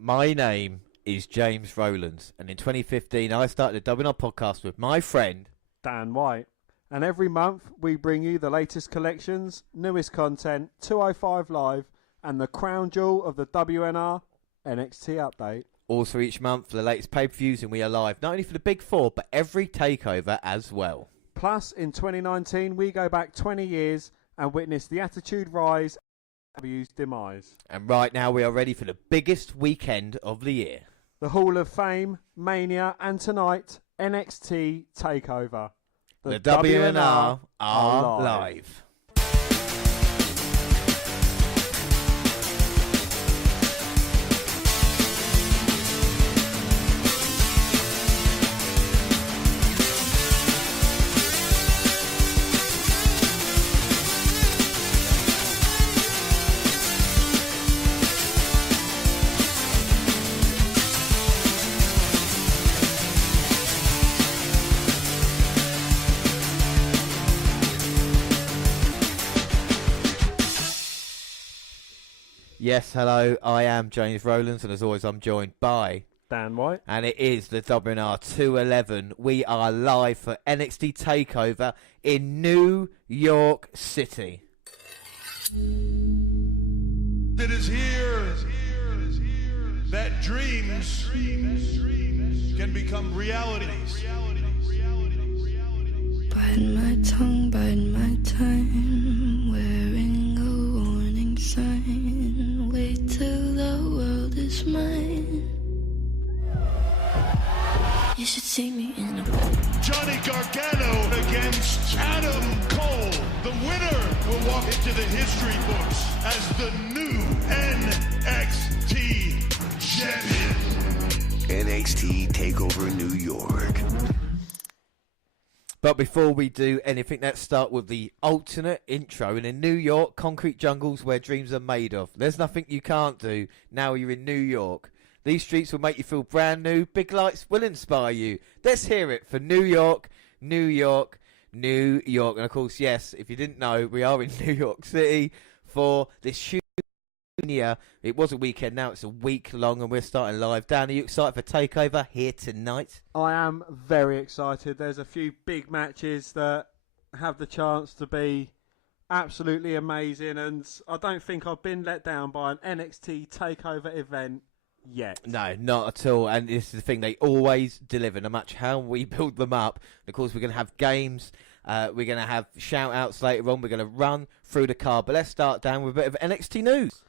My name is James Rowlands, and in 2015 I started the WNR podcast with my friend Dan White. And every month we bring you the latest collections, newest content, 205 Live, and the crown jewel of the WNR NXT update. Also each month for the latest pay-per-views, and we are live not only for the Big Four but every takeover as well. Plus, in 2019 we go back 20 years and witness the Attitude Rise and WWE's demise. And right now we are ready for the biggest weekend of the year. The Hall of Fame, Mania, and tonight, NXT Takeover. The WNR are live. Yes, hello, I am James Rowlands, and as always I'm joined by Dan White. And it is the WNR211. We are live for NXT TakeOver in New York City. It is here that dreams can become realities. Bite my tongue, bite my time, wearing a warning sign. Wait till the world is mine. You should see me in a Johnny Gargano against Adam Cole. The winner will walk into the history books as the new NXT champion. NXT TakeOver New York. But before we do anything, let's start with the alternate intro. And in New York, concrete jungles where dreams are made of. There's nothing you can't do now you're in New York. These streets will make you feel brand new. Big lights will inspire you. Let's hear it for New York, New York, New York. And of course, yes, if you didn't know, we are in New York City for this huge year. It was a weekend, now it's a week long, and we're starting live. Dan, are you excited for TakeOver here tonight? I am very excited. There's a few big matches that have the chance to be absolutely amazing, and I don't think I've been let down by an NXT TakeOver event yet. No, not at all. And this is the thing, they always deliver, no matter how we build them up. And of course, we're going to have games. We're going to have shout-outs later on. We're going to run through the card. But let's start down with a bit of NXT news.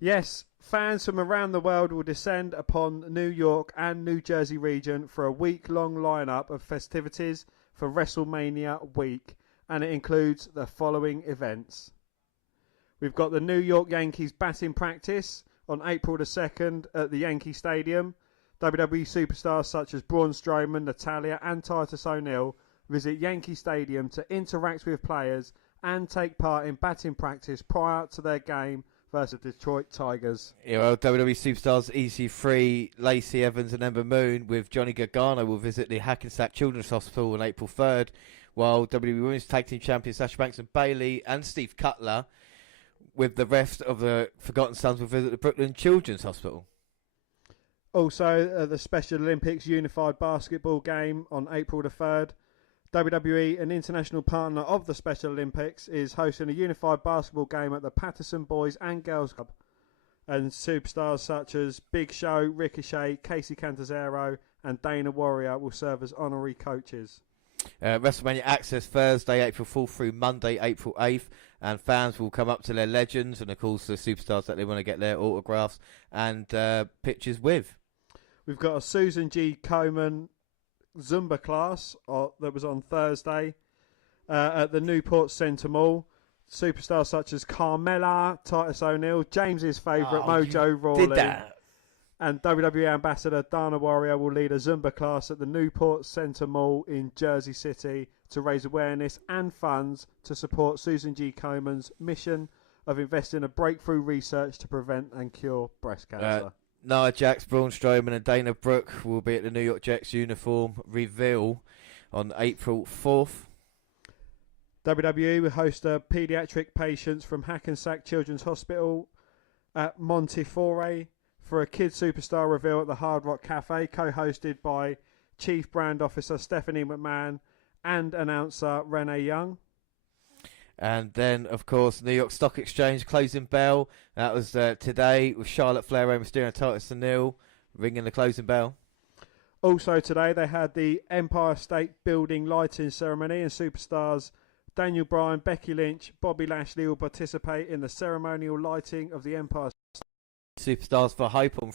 Yes, fans from around the world will descend upon New York and New Jersey region for a week-long lineup of festivities for WrestleMania week, and it includes the following events. We've got the New York Yankees batting practice on April the 2nd at the Yankee Stadium. WWE superstars such as Braun Strowman, Natalya and Titus O'Neil visit Yankee Stadium to interact with players and take part in batting practice prior to their game versus Detroit Tigers. Yeah, well, WWE superstars EC3, Lacey Evans and Ember Moon with Johnny Gargano will visit the Hackensack Children's Hospital on April 3rd, while WWE Women's Tag Team Champions Sasha Banks and Bayley and Steve Cutler with the rest of the Forgotten Sons will visit the Brooklyn Children's Hospital. Also, the Special Olympics Unified Basketball game on April the 3rd. WWE, an international partner of the Special Olympics, is hosting a unified basketball game at the Patterson Boys and Girls Club. And superstars such as Big Show, Ricochet, Casey Catanzaro and Dana Warrior will serve as honorary coaches. WrestleMania Access Thursday, April 4th through Monday, April 8th. And fans will come up to their legends and, of course, the superstars that they want to get their autographs and pictures with. We've got a Susan G. Komen Zumba class that was on Thursday at the Newport Centre Mall. Superstars such as Carmella, Titus O'Neil, James's favourite Mojo Rawley, and WWE Ambassador Dana Warrior will lead a Zumba class at the Newport Centre Mall in Jersey City to raise awareness and funds to support Susan G. Komen's mission of investing in breakthrough research to prevent and cure breast cancer. Nia Jax, Braun Strowman and Dana Brooke will be at the New York Jets uniform reveal on April 4th. WWE will host paediatric patients from Hackensack Children's Hospital at Montefiore for a kid superstar reveal at the Hard Rock Cafe, co-hosted by Chief Brand Officer Stephanie McMahon and announcer Renee Young. And then, of course, New York Stock Exchange closing bell. That was today with Charlotte Flair, Rey Mysterio, and Titus O'Neil ringing the closing bell. Also today, they had the Empire State Building lighting ceremony, and superstars Daniel Bryan, Becky Lynch, Bobby Lashley will participate in the ceremonial lighting of the Empire State. Superstars for Hope on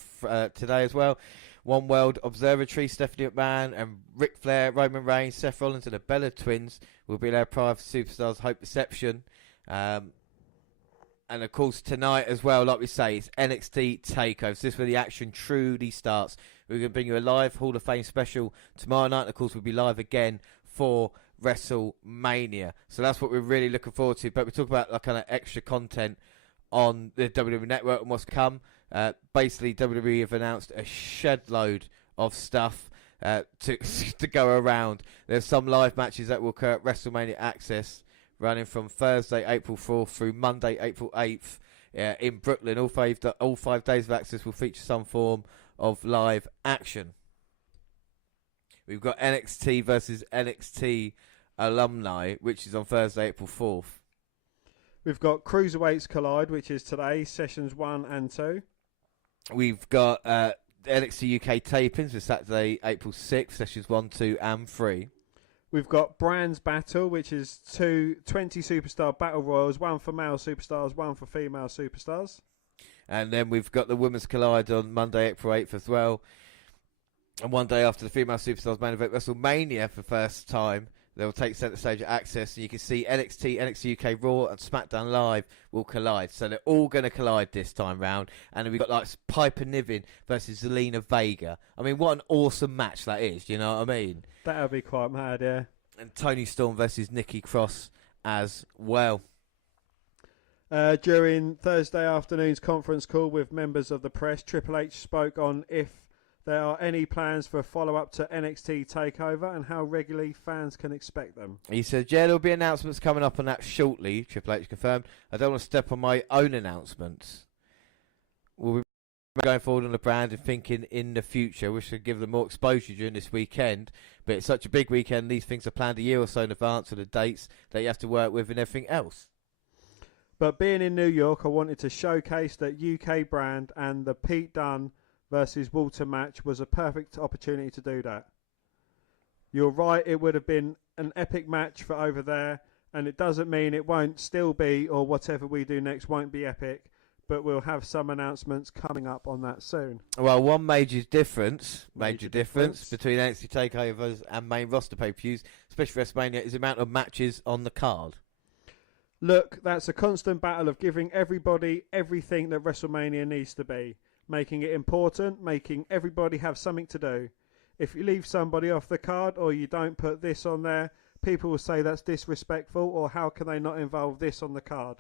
today as well. One World Observatory, Stephanie McMahon and Ric Flair, Roman Reigns, Seth Rollins and the Bella Twins will be there prior for Superstars Hope reception. And of course tonight as well, like we say, it's NXT TakeOver. So this is where the action truly starts. We're going to bring you a live Hall of Fame special tomorrow night. And of course we'll be live again for WrestleMania. So that's what we're really looking forward to. But we talk about like kind of extra content on the WWE Network and what's come. Basically, WWE have announced a shed load of stuff to go around. There's some live matches that will occur at WrestleMania Access, running from Thursday, April 4th through Monday, April 8th in Brooklyn. All 5 days of Access will feature some form of live action. We've got NXT versus NXT Alumni, which is on Thursday, April 4th. We've got Cruiserweights Collide, which is today, sessions 1 and 2. We've got NXT UK tapings for Saturday, April 6th, sessions 1, 2 and 3. We've got Brands Battle, which is 20 superstar battle royals, one for male superstars, one for female superstars. And then we've got the Women's Collide on Monday, April 8th as well. And one day after the female superstars main event WrestleMania for the first time, they will take centre stage at Access, and you can see NXT, NXT UK Raw, and SmackDown Live will collide. So they're all going to collide this time round. And we've got like Piper Niven versus Zelina Vega. I mean, what an awesome match that is. Do you know what I mean? That would be quite mad, yeah. And Toni Storm versus Nikki Cross as well. During Thursday afternoon's conference call with members of the press, Triple H spoke on if there are any plans for a follow-up to NXT TakeOver and how regularly fans can expect them. He said, yeah, there'll be announcements coming up on that shortly, Triple H confirmed. I don't want to step on my own announcements. We'll be going forward on the brand and thinking in the future. We should give them more exposure during this weekend. But it's such a big weekend, these things are planned a year or so in advance of the dates that you have to work with and everything else. But being in New York, I wanted to showcase that UK brand, and the Pete Dunne versus Walter match was a perfect opportunity to do that. You're right, it would have been an epic match for over there, and it doesn't mean it won't still be, or whatever we do next won't be epic, but we'll have some announcements coming up on that soon. Well, one major difference between NXT TakeOvers and main roster pay-per-views, especially WrestleMania, is the amount of matches on the card. Look, that's a constant battle of giving everybody everything that WrestleMania needs to be. Making it important, making everybody have something to do. If you leave somebody off the card or you don't put this on there, people will say that's disrespectful, or how can they not involve this on the card?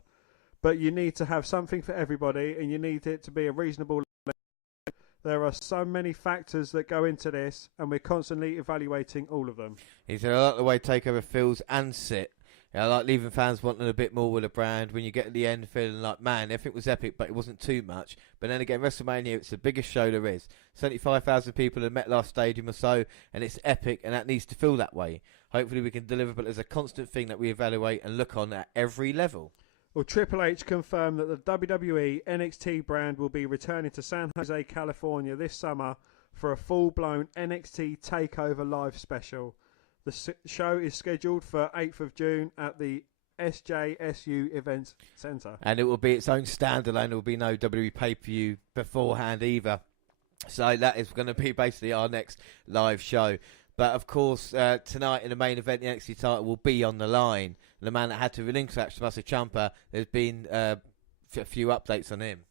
But you need to have something for everybody, and you need it to be a reasonable level. There are so many factors that go into this, and we're constantly evaluating all of them. He said, I like the way TakeOver feels and sit. I like leaving fans wanting a bit more with a brand. When you get to the end feeling like, man, everything was epic, but it wasn't too much. But then again, WrestleMania, it's the biggest show there is. 75,000 people in MetLife Stadium or so, and it's epic, and that needs to feel that way. Hopefully we can deliver, but there's a constant thing that we evaluate and look on at every level. Well, Triple H confirmed that the WWE NXT brand will be returning to San Jose, California this summer for a full-blown NXT TakeOver live special. The show is scheduled for 8th of June at the SJSU Events Centre. And it will be its own standalone. There will be no WWE pay-per-view beforehand either. So that is going to be basically our next live show. But of course, tonight in the main event, the NXT title will be on the line. The man that had to relinquish Tommaso Ciampa, there's been a few updates on him.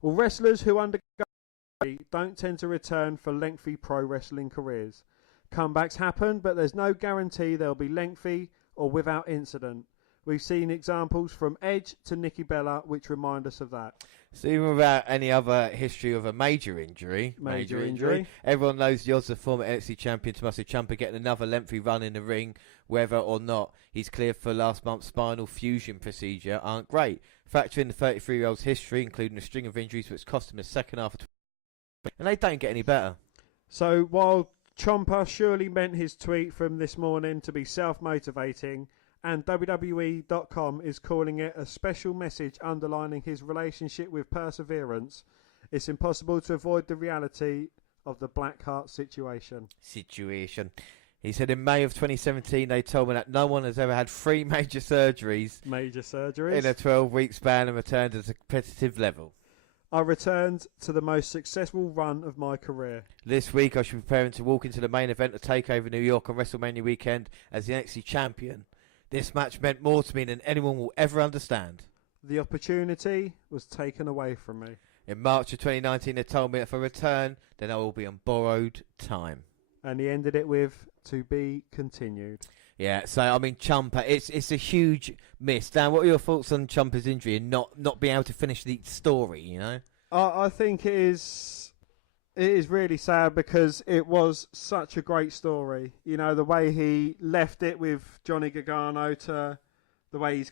Well, wrestlers who undergo don't tend to return for lengthy pro wrestling careers. Comebacks happen, but there's no guarantee they'll be lengthy or without incident. We've seen examples from Edge to Nikki Bella, which remind us of that. So even without any other history of a major injury, everyone knows the odds of former NXT champion Tommaso Ciampa getting another lengthy run in the ring, whether or not he's cleared for last month's spinal fusion procedure, aren't great. Factor in the 33-year-old's history, including a string of injuries which cost him the second half of and they don't get any better. So while Ciampa surely meant his tweet from this morning to be self-motivating, and WWE.com is calling it a special message underlining his relationship with perseverance, it's impossible to avoid the reality of the Blackheart situation. He said in May of 2017, they told me that no one has ever had 3 major surgeries in a 12-week span and returned at a competitive level. I returned to the most successful run of my career. This week, I should be preparing to walk into the main event of Takeover New York on WrestleMania weekend as the NXT champion. This match meant more to me than anyone will ever understand. The opportunity was taken away from me. In March of 2019, they told me if I return, then I will be on borrowed time. And he ended it with, to be continued. Yeah, so, I mean, Ciampa, it's a huge miss. Dan, what are your thoughts on Ciampa's injury and not being able to finish the story, you know? I think it is really sad because it was such a great story. You know, the way he left it with Johnny Gargano to the way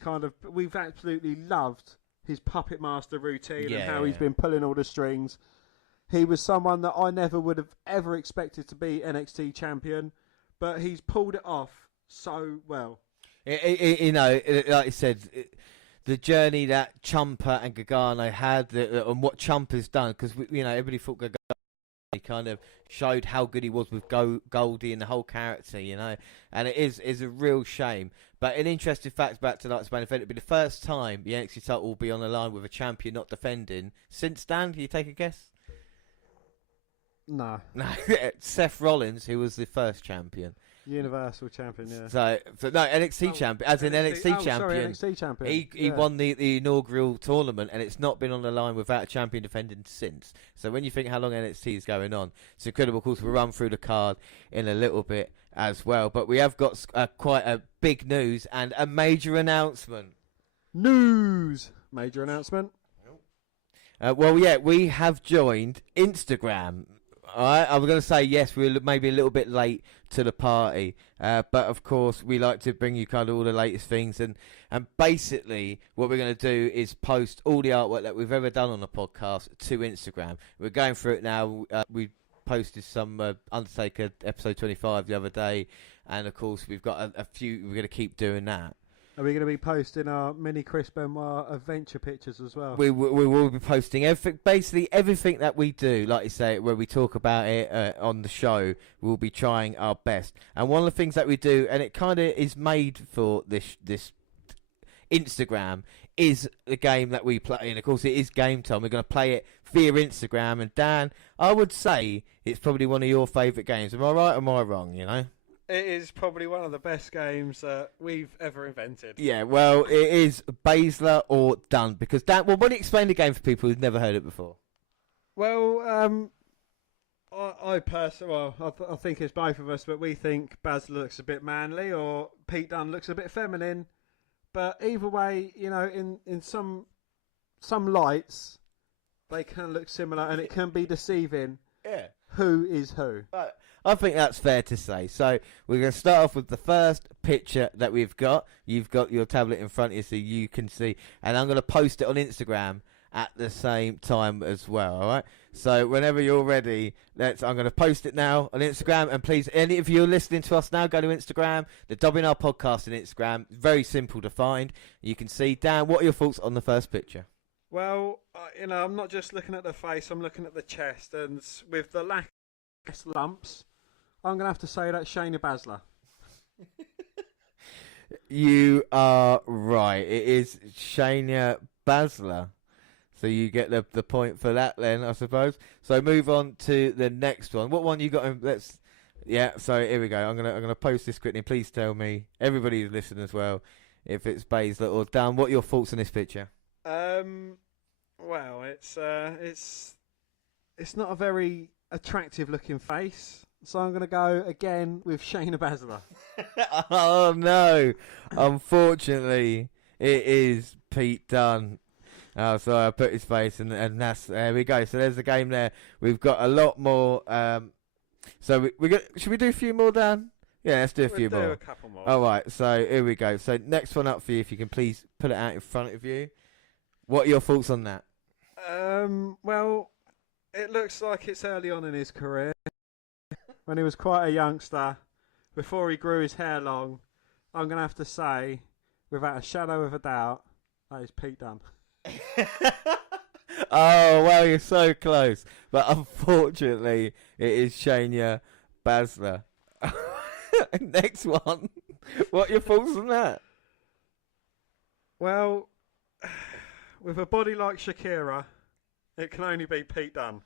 we've absolutely loved his puppet master routine and how he's been pulling all the strings. He was someone that I never would have ever expected to be NXT champion, but he's pulled it off so well. You know, like I said, the journey that Ciampa and Gargano had and what Ciampa's done, because, you know, everybody thought Gargano kind of showed how good he was with Goldie and the whole character, you know, and it is a real shame. But an interesting fact about tonight's main event, it'll be the first time the NXT title will be on the line with a champion not defending since, Dan, can you take a guess? No. Seth Rollins, who was the first champion. Universal champion, yeah. So no, NXT champion, as in NXT champion. Sorry, NXT champion. He won the inaugural tournament, and it's not been on the line without a champion defending since. So when you think how long NXT is going on, it's incredible. Of course, we'll run through the card in a little bit as well. But we have got quite a big news and a major announcement. Major announcement. Well, yeah, we have joined Instagram. All right, I'm going to say yes, we're maybe a little bit late to the party, but of course we like to bring you kind of all the latest things, and basically what we're going to do is post all the artwork that we've ever done on the podcast to Instagram. We're going through it now. We posted some Undertaker episode 25 the other day, and of course we've got a few. We're going to keep doing that. Are we going to be posting our mini Chris Benoit adventure pictures as well? We will be posting basically everything that we do, like you say, where we talk about it on the show. We'll be trying our best. And one of the things that we do, and it kind of is made for this Instagram, is the game that we play. And of course, it is game time. We're going to play it via Instagram. And Dan, I would say it's probably one of your favourite games. Am I right or am I wrong, you know? It is probably one of the best games that we've ever invented. Yeah, well, it is Baszler or Dunne. Because Dan, well, why don't you explain the game for people who've never heard it before? Well, I personally, I think it's both of us, but we think Baszler looks a bit manly or Pete Dunne looks a bit feminine. But either way, you know, in some lights, they can look similar and it can be deceiving. Yeah. Who is who? But I think that's fair to say. So we're going to start off with the first picture that we've got. You've got your tablet in front of you so you can see. And I'm going to post it on Instagram at the same time as well, all right? So whenever you're ready, I'm going to post it now on Instagram. And please, any of you are listening to us now, go to Instagram, the WNR podcast on Instagram. Very simple to find. You can see. Dan, what are your thoughts on the first picture? Well, you know, I'm not just looking at the face, I'm looking at the chest. And with the lack of lumps, I'm going to have to say that's Shayna Baszler. You are right. It is Shayna Baszler. So you get the point for that then, I suppose. So move on to the next one. What one you got? So here we go. I'm gonna post this quickly. Please tell me, everybody who's listening as well, if it's Baszler or Dan. What are your thoughts on this picture? Well, it's not a very attractive looking face. So I'm going to go again with Shayna Baszler. Oh, no. Unfortunately, it is Pete Dunne. Oh, sorry, I put his face, and that's... There we go. So there's the game there. We've got a lot more... so should we do a few more, Dan? Yeah, let's do a few more. We'll do a couple more. All right, so here we go. So next one up for you, if you can please put it out in front of you. What are your thoughts on that? Well, it looks like it's early on in his career. When he was quite a youngster, before he grew his hair long, I'm going to have to say, without a shadow of a doubt, that is Pete Dunne. Oh, well, you're so close. But unfortunately, it is Shayna Baszler. Next one. What are your thoughts on that? Well, with a body like Shakira, it can only be Pete Dunne.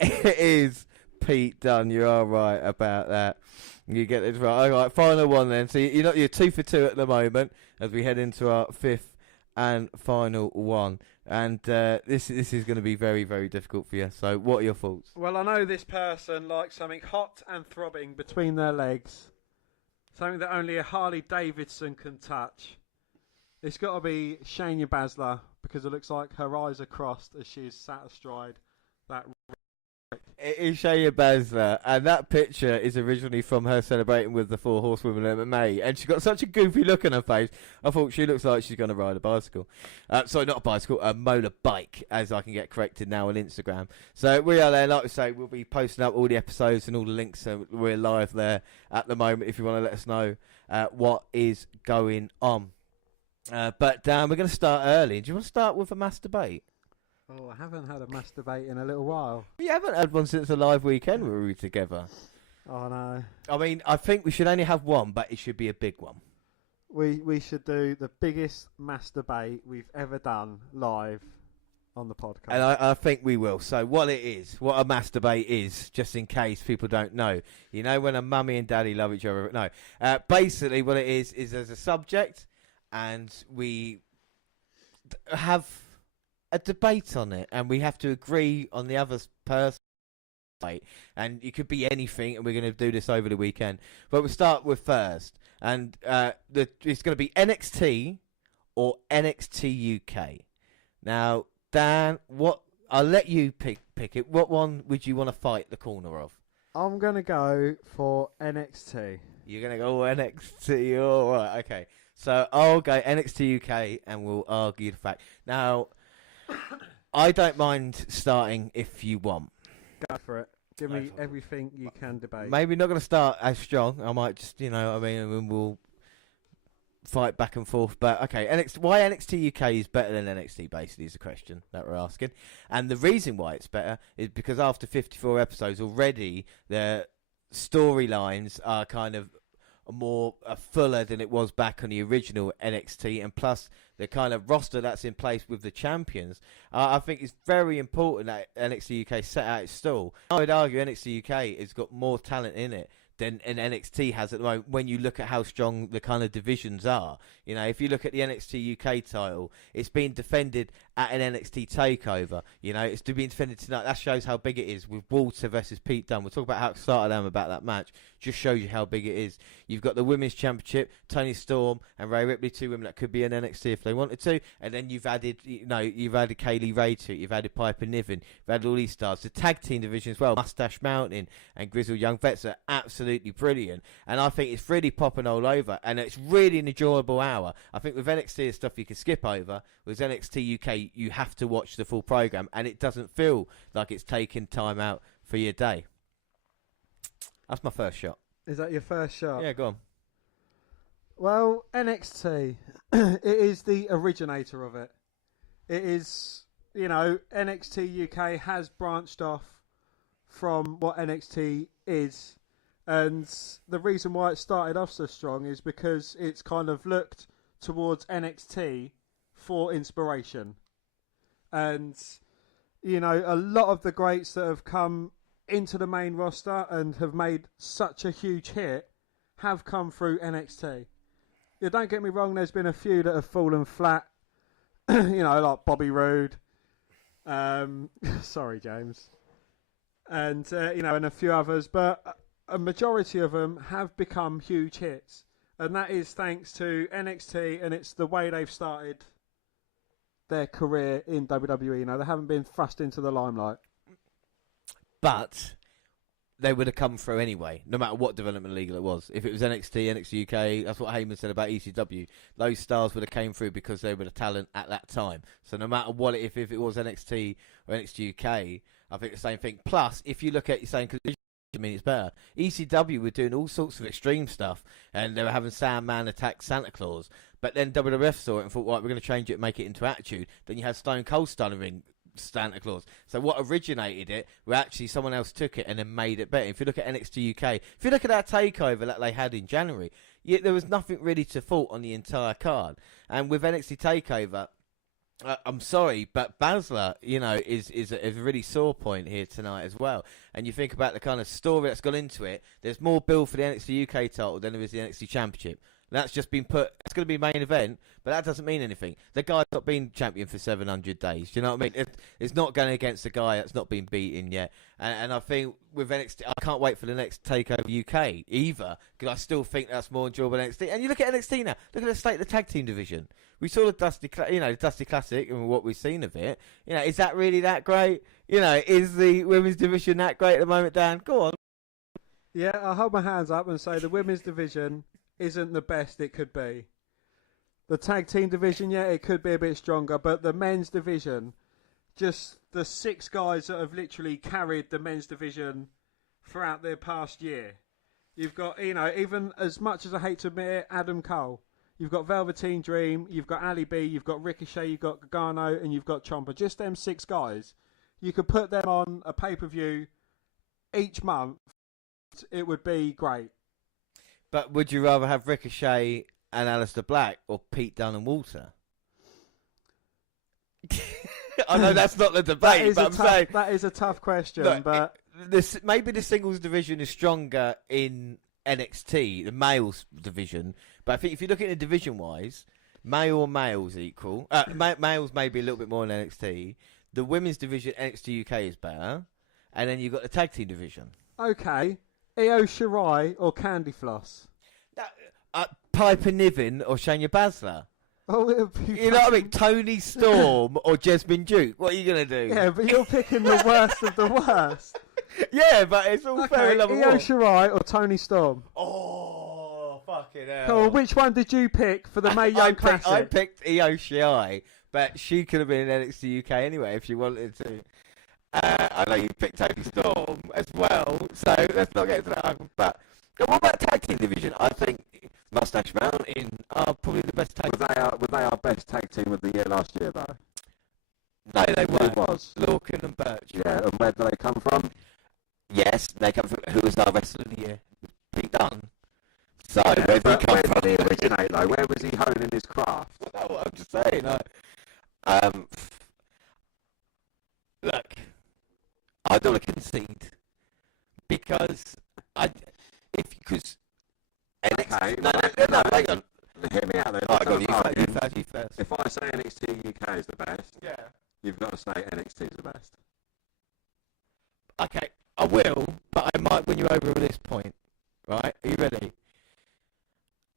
It is Pete Dunne. You are right about that. You get this right. All right, final one then. So you're 2 for 2 at the moment as we head into our fifth and final one. And this is going to be very, very difficult for you. So what are your thoughts? Well, I know this person likes something hot and throbbing between their legs. Something that only a Harley Davidson can touch. It's got to be Shayna Baszler because it looks like her eyes are crossed as she's sat astride that. It is Shayna Baszler, and that picture is originally from her celebrating with the 4 Horsewomen MMA, and she's got such a goofy look on her face. I thought she looks like she's going to ride a bicycle. Sorry, not a bicycle, a motorbike, as I can get corrected now on Instagram. So we are there, like I say, we'll be posting up all the episodes and all the links, so we're live there at the moment if you want to let us know what is going on. But Dan, we're going to start early. Do you want to start with a masturbate? Oh, I haven't had a masturbate in a little while. You haven't had one since the live weekend where we were together. Oh, no. I mean, I think we should only have one, but it should be a big one. We should do the biggest masturbate we've ever done live on the podcast. And I think we will. So what a masturbate is, just in case people don't know. You know when a mummy and daddy love each other? No. Basically what it is there's a subject and we have a debate on it, and we have to agree on the other person. And it could be anything, and we're going to do this over the weekend. But we'll start with first, and it's going to be NXT or NXT UK. Now, Dan, I'll let you pick it. What one would you want to fight the corner of? I'm going to go for NXT. You're going to go NXT, all right, okay. So I'll go NXT UK, and we'll argue the fact. Now, I don't mind starting if you want. Go for it. Give me everything you can debate. Maybe not going to start as strong. I might just, and we'll fight back and forth. But, okay, why NXT UK is better than NXT, basically, is the question that we're asking. And the reason why it's better is because after 54 episodes already, the storylines are kind of more fuller than it was back on the original NXT, and plus the kind of roster that's in place with the champions. I think it's very important that NXT UK set out its stall. I would argue NXT UK has got more talent in it than an NXT has at the moment when you look at how strong the kind of divisions are. You know, if you look at the NXT UK title, it's been defended at an NXT takeover. You know, it's been defended tonight. That shows how big it is with Walter versus Pete Dunne. We'll talk about how excited I am about that match. Just shows you how big it is. You've got the Women's Championship, Toni Storm and Rhea Ripley, 2 women that could be in NXT if they wanted to. And then you've added, you've added Kaylee Ray to it. You've added Piper Niven. You've added all these stars. The tag team division as well. Mustache Mountain and Grizzled Young Vets are absolutely brilliant. And I think it's really popping all over. And it's really an enjoyable hour. I think with NXT, there's stuff you can skip over. With NXT UK, you have to watch the full program. And it doesn't feel like it's taking time out for your day. That's my first shot. Is that your first shot? Yeah, go on. Well, NXT, it is the originator of it. It is, NXT UK has branched off from what NXT is. And the reason why it started off so strong is because it's kind of looked towards NXT for inspiration. And, a lot of the greats that have come into the main roster and have made such a huge hit have come through NXT. Yeah, don't get me wrong, there's been a few that have fallen flat, like Bobby Roode. Sorry, James. And, and a few others, but a majority of them have become huge hits. And that is thanks to NXT, and it's the way they've started their career in WWE. They haven't been thrust into the limelight. But they would have come through anyway, no matter what development legal it was. If it was NXT, NXT UK, that's what Heyman said about ECW. Those stars would have came through because they were the talent at that time. So no matter what, if it was NXT or NXT UK, I think the same thing. Plus, if you look at, you're saying, I mean, it's better. ECW were doing all sorts of extreme stuff, and they were having Sandman attack Santa Claus. But then WWF saw it and thought, right, we're going to change it and make it into Attitude. Then you have Stone Cold stuttering Santa Claus. So what originated it, where actually someone else took it and then made it better. If you look at NXT UK, if you look at that takeover that they had in January, there was nothing really to fault on the entire card. And with NXT takeover, I'm sorry, but Baszler, is a really sore point here tonight as well. And you think about the kind of story that's gone into it. There's more bill for the NXT UK title than there is the NXT Championship. That's just been put. It's going to be main event, but that doesn't mean anything. The guy's not been champion for 700 days. Do you know what I mean? It's not going against a guy that's not been beaten yet. And I think with NXT, I can't wait for the next Takeover UK either, because I still think that's more enjoyable than NXT. And you look at NXT now. Look at the state of the tag team division. We saw the Dusty Classic and what we've seen of it. Is that really that great? Is the women's division that great at the moment, Dan? Go on. Yeah, I'll hold my hands up and say the women's division isn't the best it could be. The tag team division, yeah, it could be a bit stronger, but the men's division, just the 6 guys that have literally carried the men's division throughout their past year. You've got, even as much as I hate to admit it, Adam Cole. You've got Velveteen Dream, you've got Ali B, you've got Ricochet, you've got Gargano, and you've got Ciampa. Just them 6 guys. You could put them on a pay-per-view each month. It would be great. But would you rather have Ricochet and Aleister Black or Pete Dunne and Walter? I know that's not the debate, but I'm saying... That is a tough question, look, but... Maybe the singles division is stronger in NXT, the males division, but I think if you look at it division-wise, males equal. Males maybe a little bit more in NXT. The women's division, NXT UK, is better. And then you've got the tag team division. Okay. Io Shirai or Candy Floss? Piper Niven or Shayna Baszler? Oh, it would be you know what I mean? Tony Storm or Jasmine Duke? What are you going to do? Yeah, but you're picking the worst of the worst. Yeah, but it's all fair and level. Io Shirai or Tony Storm? Oh, fucking hell. Cool. Which one did you pick for the Mae Young Classic? I picked Io Shirai, but she could have been in NXT UK anyway if she wanted to. I know you picked Tony Storm as well, so let's not get into that argument. But what about tag team division? I think Mustache Mountain are probably the best tag team. Were they our best tag team of the year last year, though? No, they weren't. Who was? Lorcan and Birch. Yeah, and where do they come from? Yes, they come from... Who was our wrestler of the year? Pete Dunne. So, Yeah, where did he come from? Where did he originate, though? Where was he honing his craft? That's what I'm just saying. Look, I don't want to concede because NXT. Okay, No, hang on. Hear me out then. Alright, go on, you first. If I say NXT UK is the best, Yeah. you've got to say NXT is the best. Okay, I will, but I might win you over at this point. Right? Are you ready?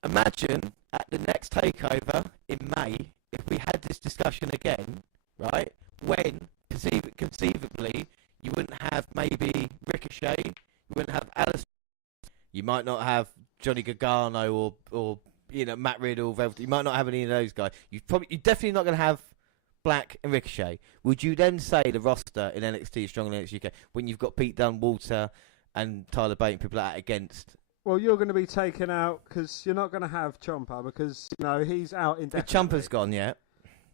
Imagine at the next takeover in May, if we had this discussion again, right? When conceivably you wouldn't have maybe Ricochet, you wouldn't have Alice, you might not have Johnny Gargano or Matt Riddle, you might not have any of those guys. You're definitely not going to have Black and Ricochet. Would you then say the roster in NXT is stronger than NXT UK when you've got Pete Dunne, Walter, and Tyler Bate and people like that against? Well, you're going to be taken out because you're not going to have Ciampa because he's out indefinitely. Ciampa's gone yet.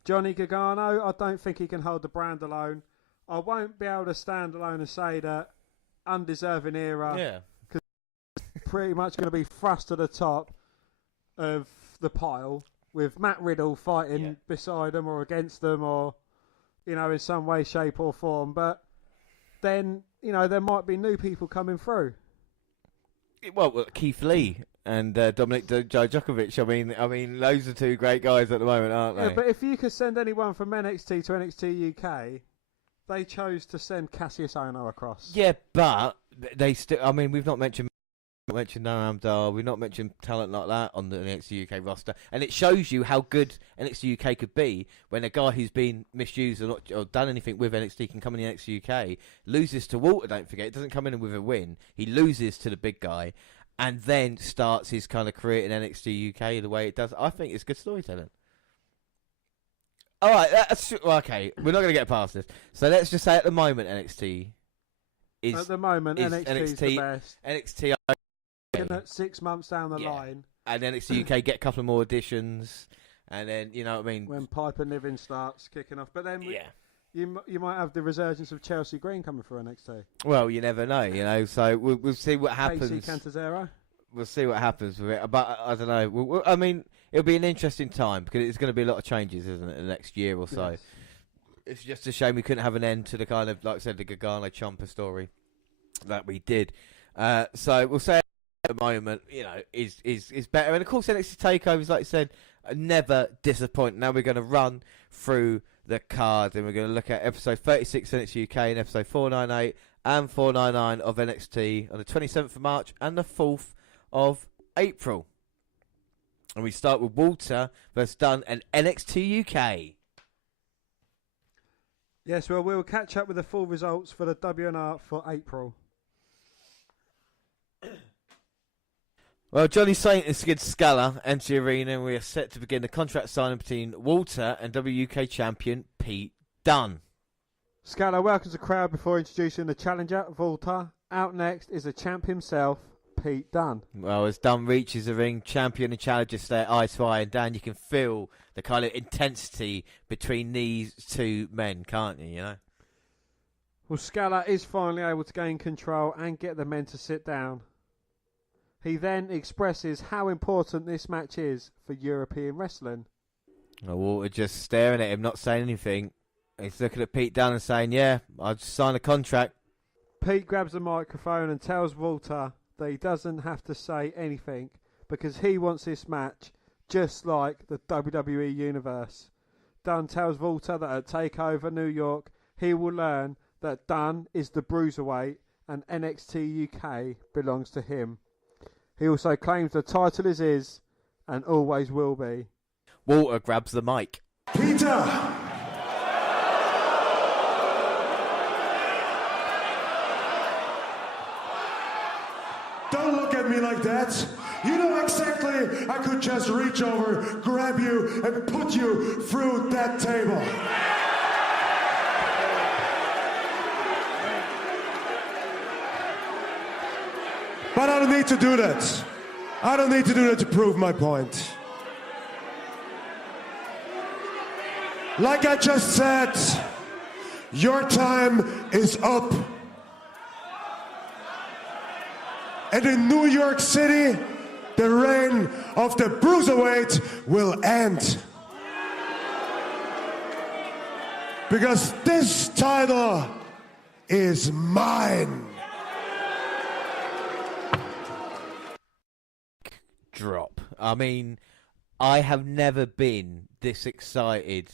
Johnny Gargano, I don't think he can hold the brand alone. I won't be able to stand alone and say that undeserving era. Yeah. Because pretty much going to be thrust to the top of the pile with Matt Riddle fighting beside them or against them or, in some way, shape or form. But then, there might be new people coming through. Well, Keith Lee and Dominic Dijakovic. I mean, those are two great guys at the moment, aren't they? Yeah, but if you could send anyone from NXT to NXT UK, they chose to send Cassius Ohno across. Yeah, but they still. I mean, we've not mentioned not mentioned Noam Dar. We've not mentioned talent like that on the NXT UK roster, and it shows you how good NXT UK could be when a guy who's been misused or done anything with NXT can come in the NXT UK, loses to Walter. Don't forget, it doesn't come in with a win. He loses to the big guy, and then starts his kind of career in NXT UK the way it does. I think it's good storytelling. All right, okay. We're not going to get past this, so let's just say at the moment NXT is at the moment NXT's the best. NXT. Looking at 6 months down the line, and NXT UK get a couple of more additions, and then you know what I mean. When Piper Niven starts kicking off, but then you might have the resurgence of Chelsea Green coming through NXT. Well, you never know, you know. So we'll see what happens. Casey Cantazero. We'll see what happens with it, but I don't know. I mean, it'll be an interesting time because it's going to be a lot of changes, isn't it? The next year or so. Yes. It's just a shame we couldn't have an end to the kind of, like I said, the Gargano Ciampa story that we did. So we'll say at the moment, you know, is better. And of course, NXT takeovers, like I said, are never disappoint. Now we're going to run through the card and we're going to look at episode 36 NXT UK and episode 498 and 499 of NXT on the 27th of March and the 4th of April. And we start with Walter versus Dunne and NXT UK. Yes, well, we'll catch up with the full results for the WNR for April. Well, Johnny Saint and Skid Scala enter the arena and we are set to begin the contract signing between Walter and WUK champion Pete Dunne. Scala welcomes the crowd before introducing the challenger, Walter. Out next is the champ himself, Pete Dunne. Well, as Dunne reaches the ring, champion and challenger stay eye to eye, and Dan, you can feel the kind of intensity between these two men, can't you, you know? Well, Scala is finally able to gain control and get the men to sit down. He then expresses how important this match is for European wrestling. Well, Walter just staring at him, not saying anything. He's looking at Pete Dunne and saying, yeah, I'll just sign a contract. Pete grabs the microphone and tells Walter that he doesn't have to say anything because he wants this match just like the WWE Universe. Dunne tells Walter that at TakeOver New York, he will learn that Dunne is the Bruiserweight and NXT UK belongs to him. He also claims the title is his and always will be. Walter grabs the mic. Peter! Don't look at me like that. You know exactly I could just reach over, grab you, and put you through that table. But I don't need to do that. I don't need to do that to prove my point. Like I just said, your time is up. And in New York City, the reign of the Bruiserweight will end. Because this title is mine. Drop. I mean, I have never been this excited.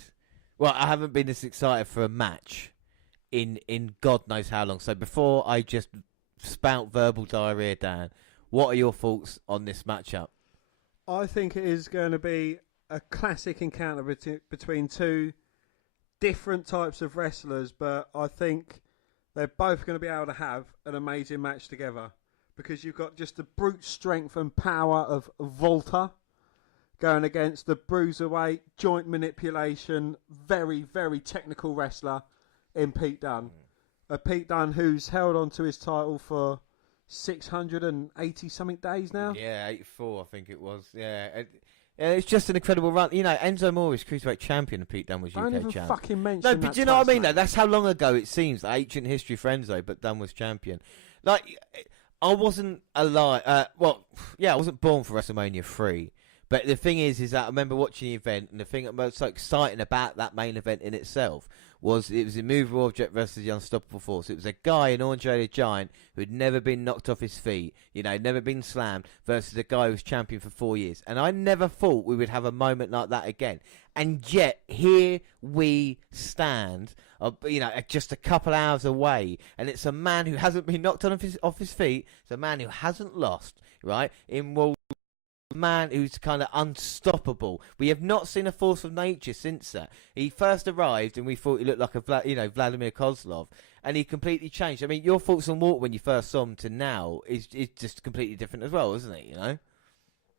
Well, I haven't been this excited for a match in God knows how long. So before I just spout verbal diarrhea, Dan, what are your thoughts on this matchup? I think it is going to be a classic encounter between two different types of wrestlers, but I think they're both going to be able to have an amazing match together because you've got just the brute strength and power of Walter going against the Bruiserweight, joint manipulation, very, very technical wrestler in Pete Dunne. Pete Dunne, who's held on to his title for 680-something days now. Yeah, 84, I think it was. Yeah, it's just an incredible run. You know, Enzo Moore is Cruiserweight champion and Pete Dunne was Don't UK even champ. fucking mention No, that but do you know what I mean? twice, Though? That's how long ago it seems. Ancient history for Enzo, but Dunne was champion. Like, I wasn't alive. I wasn't born for WrestleMania 3. But the thing is that I remember watching the event, and the thing that was so exciting about that main event in itself was it was a immovable object versus the unstoppable force. It was a guy, an Andre the Giant, who had never been knocked off his feet, never been slammed, versus a guy who was champion for 4 years. And I never thought we would have a moment like that again. And yet, here we stand, just a couple hours away, and it's a man who hasn't been knocked off his feet. It's a man who hasn't lost, right? In World man who's kind of unstoppable. We have not seen a force of nature since that. He first arrived and we thought he looked like Vladimir Kozlov, and he completely changed. I mean, your thoughts on Walter when you first saw him to now is just completely different as well, isn't it?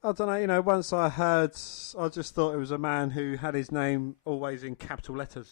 I don't know, once I just thought it was a man who had his name always in capital letters.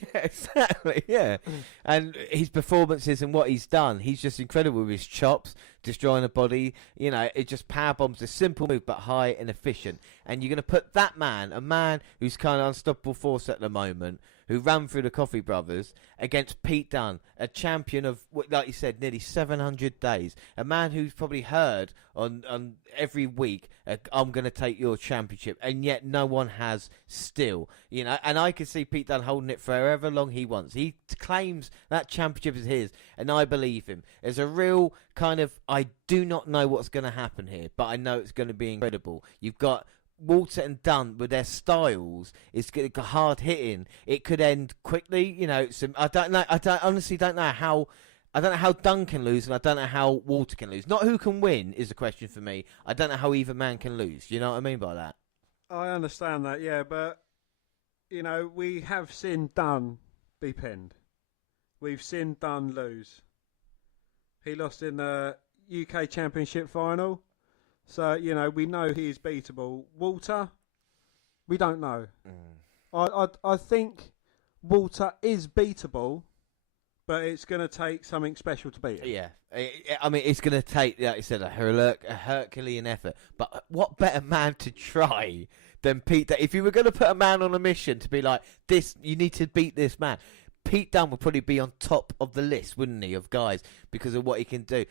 Yeah, exactly, yeah. And his performances and what he's done, he's just incredible with his chops, destroying a body. It just power bombs, a simple move but high and efficient. And you're going to put that man, a man who's kind of unstoppable force at the moment, who ran through the Coffee Brothers, against Pete Dunne, a champion of, like you said, nearly 700 days. A man who's probably heard on every week, I'm going to take your championship, and yet no one has still. And I can see Pete Dunne holding it for however long he wants. He claims that championship is his, and I believe him. There's a real kind of, I do not know what's going to happen here, but I know it's going to be incredible. You've got Walter and Dunne with their styles. It's hard hitting. It could end quickly. I don't know. I honestly don't know how. I don't know how Dunne can lose, and I don't know how Walter can lose. Not who can win is the question for me. I don't know how either man can lose. You know what I mean by that? I understand that, yeah, but we have seen Dunne be pinned. We've seen Dunne lose. He lost in the UK Championship final. So, we know he is beatable. Walter, we don't know. I think Walter is beatable, but it's going to take something special to beat him. Yeah. I mean, it's going to take, like you said, a Herculean effort. But what better man to try than Pete Dunne? If you were going to put a man on a mission to be like, you need to beat this man, Pete Dunne would probably be on top of the list, wouldn't he, of guys, because of what he can do.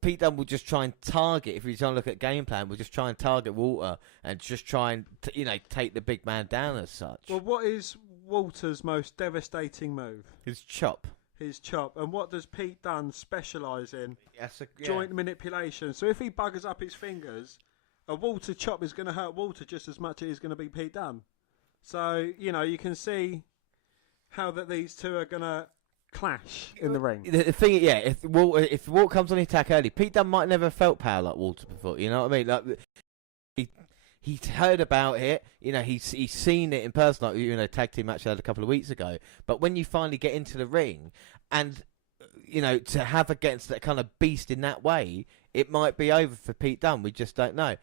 Pete Dunne will just try and target, if we're trying to look at game plan, we'll just try and target Walter and just try and, take the big man down as such. Well, what is Walter's most devastating move? His chop. His chop. And what does Pete Dunne specialise in? Joint manipulation. So if he buggers up his fingers, a Walter chop is going to hurt Walter just as much as it's going to be Pete Dunne. So, you can see how that these two are going to clash in the ring. The thing, yeah, if Walter comes on the attack early, Pete Dunne might never have felt power like Walter before. You know what I mean? Like he's heard about it. He's seen it in person. Like tag team match I had a couple of weeks ago. But when you finally get into the ring, and to have against that kind of beast in that way, it might be over for Pete Dunne. We just don't know.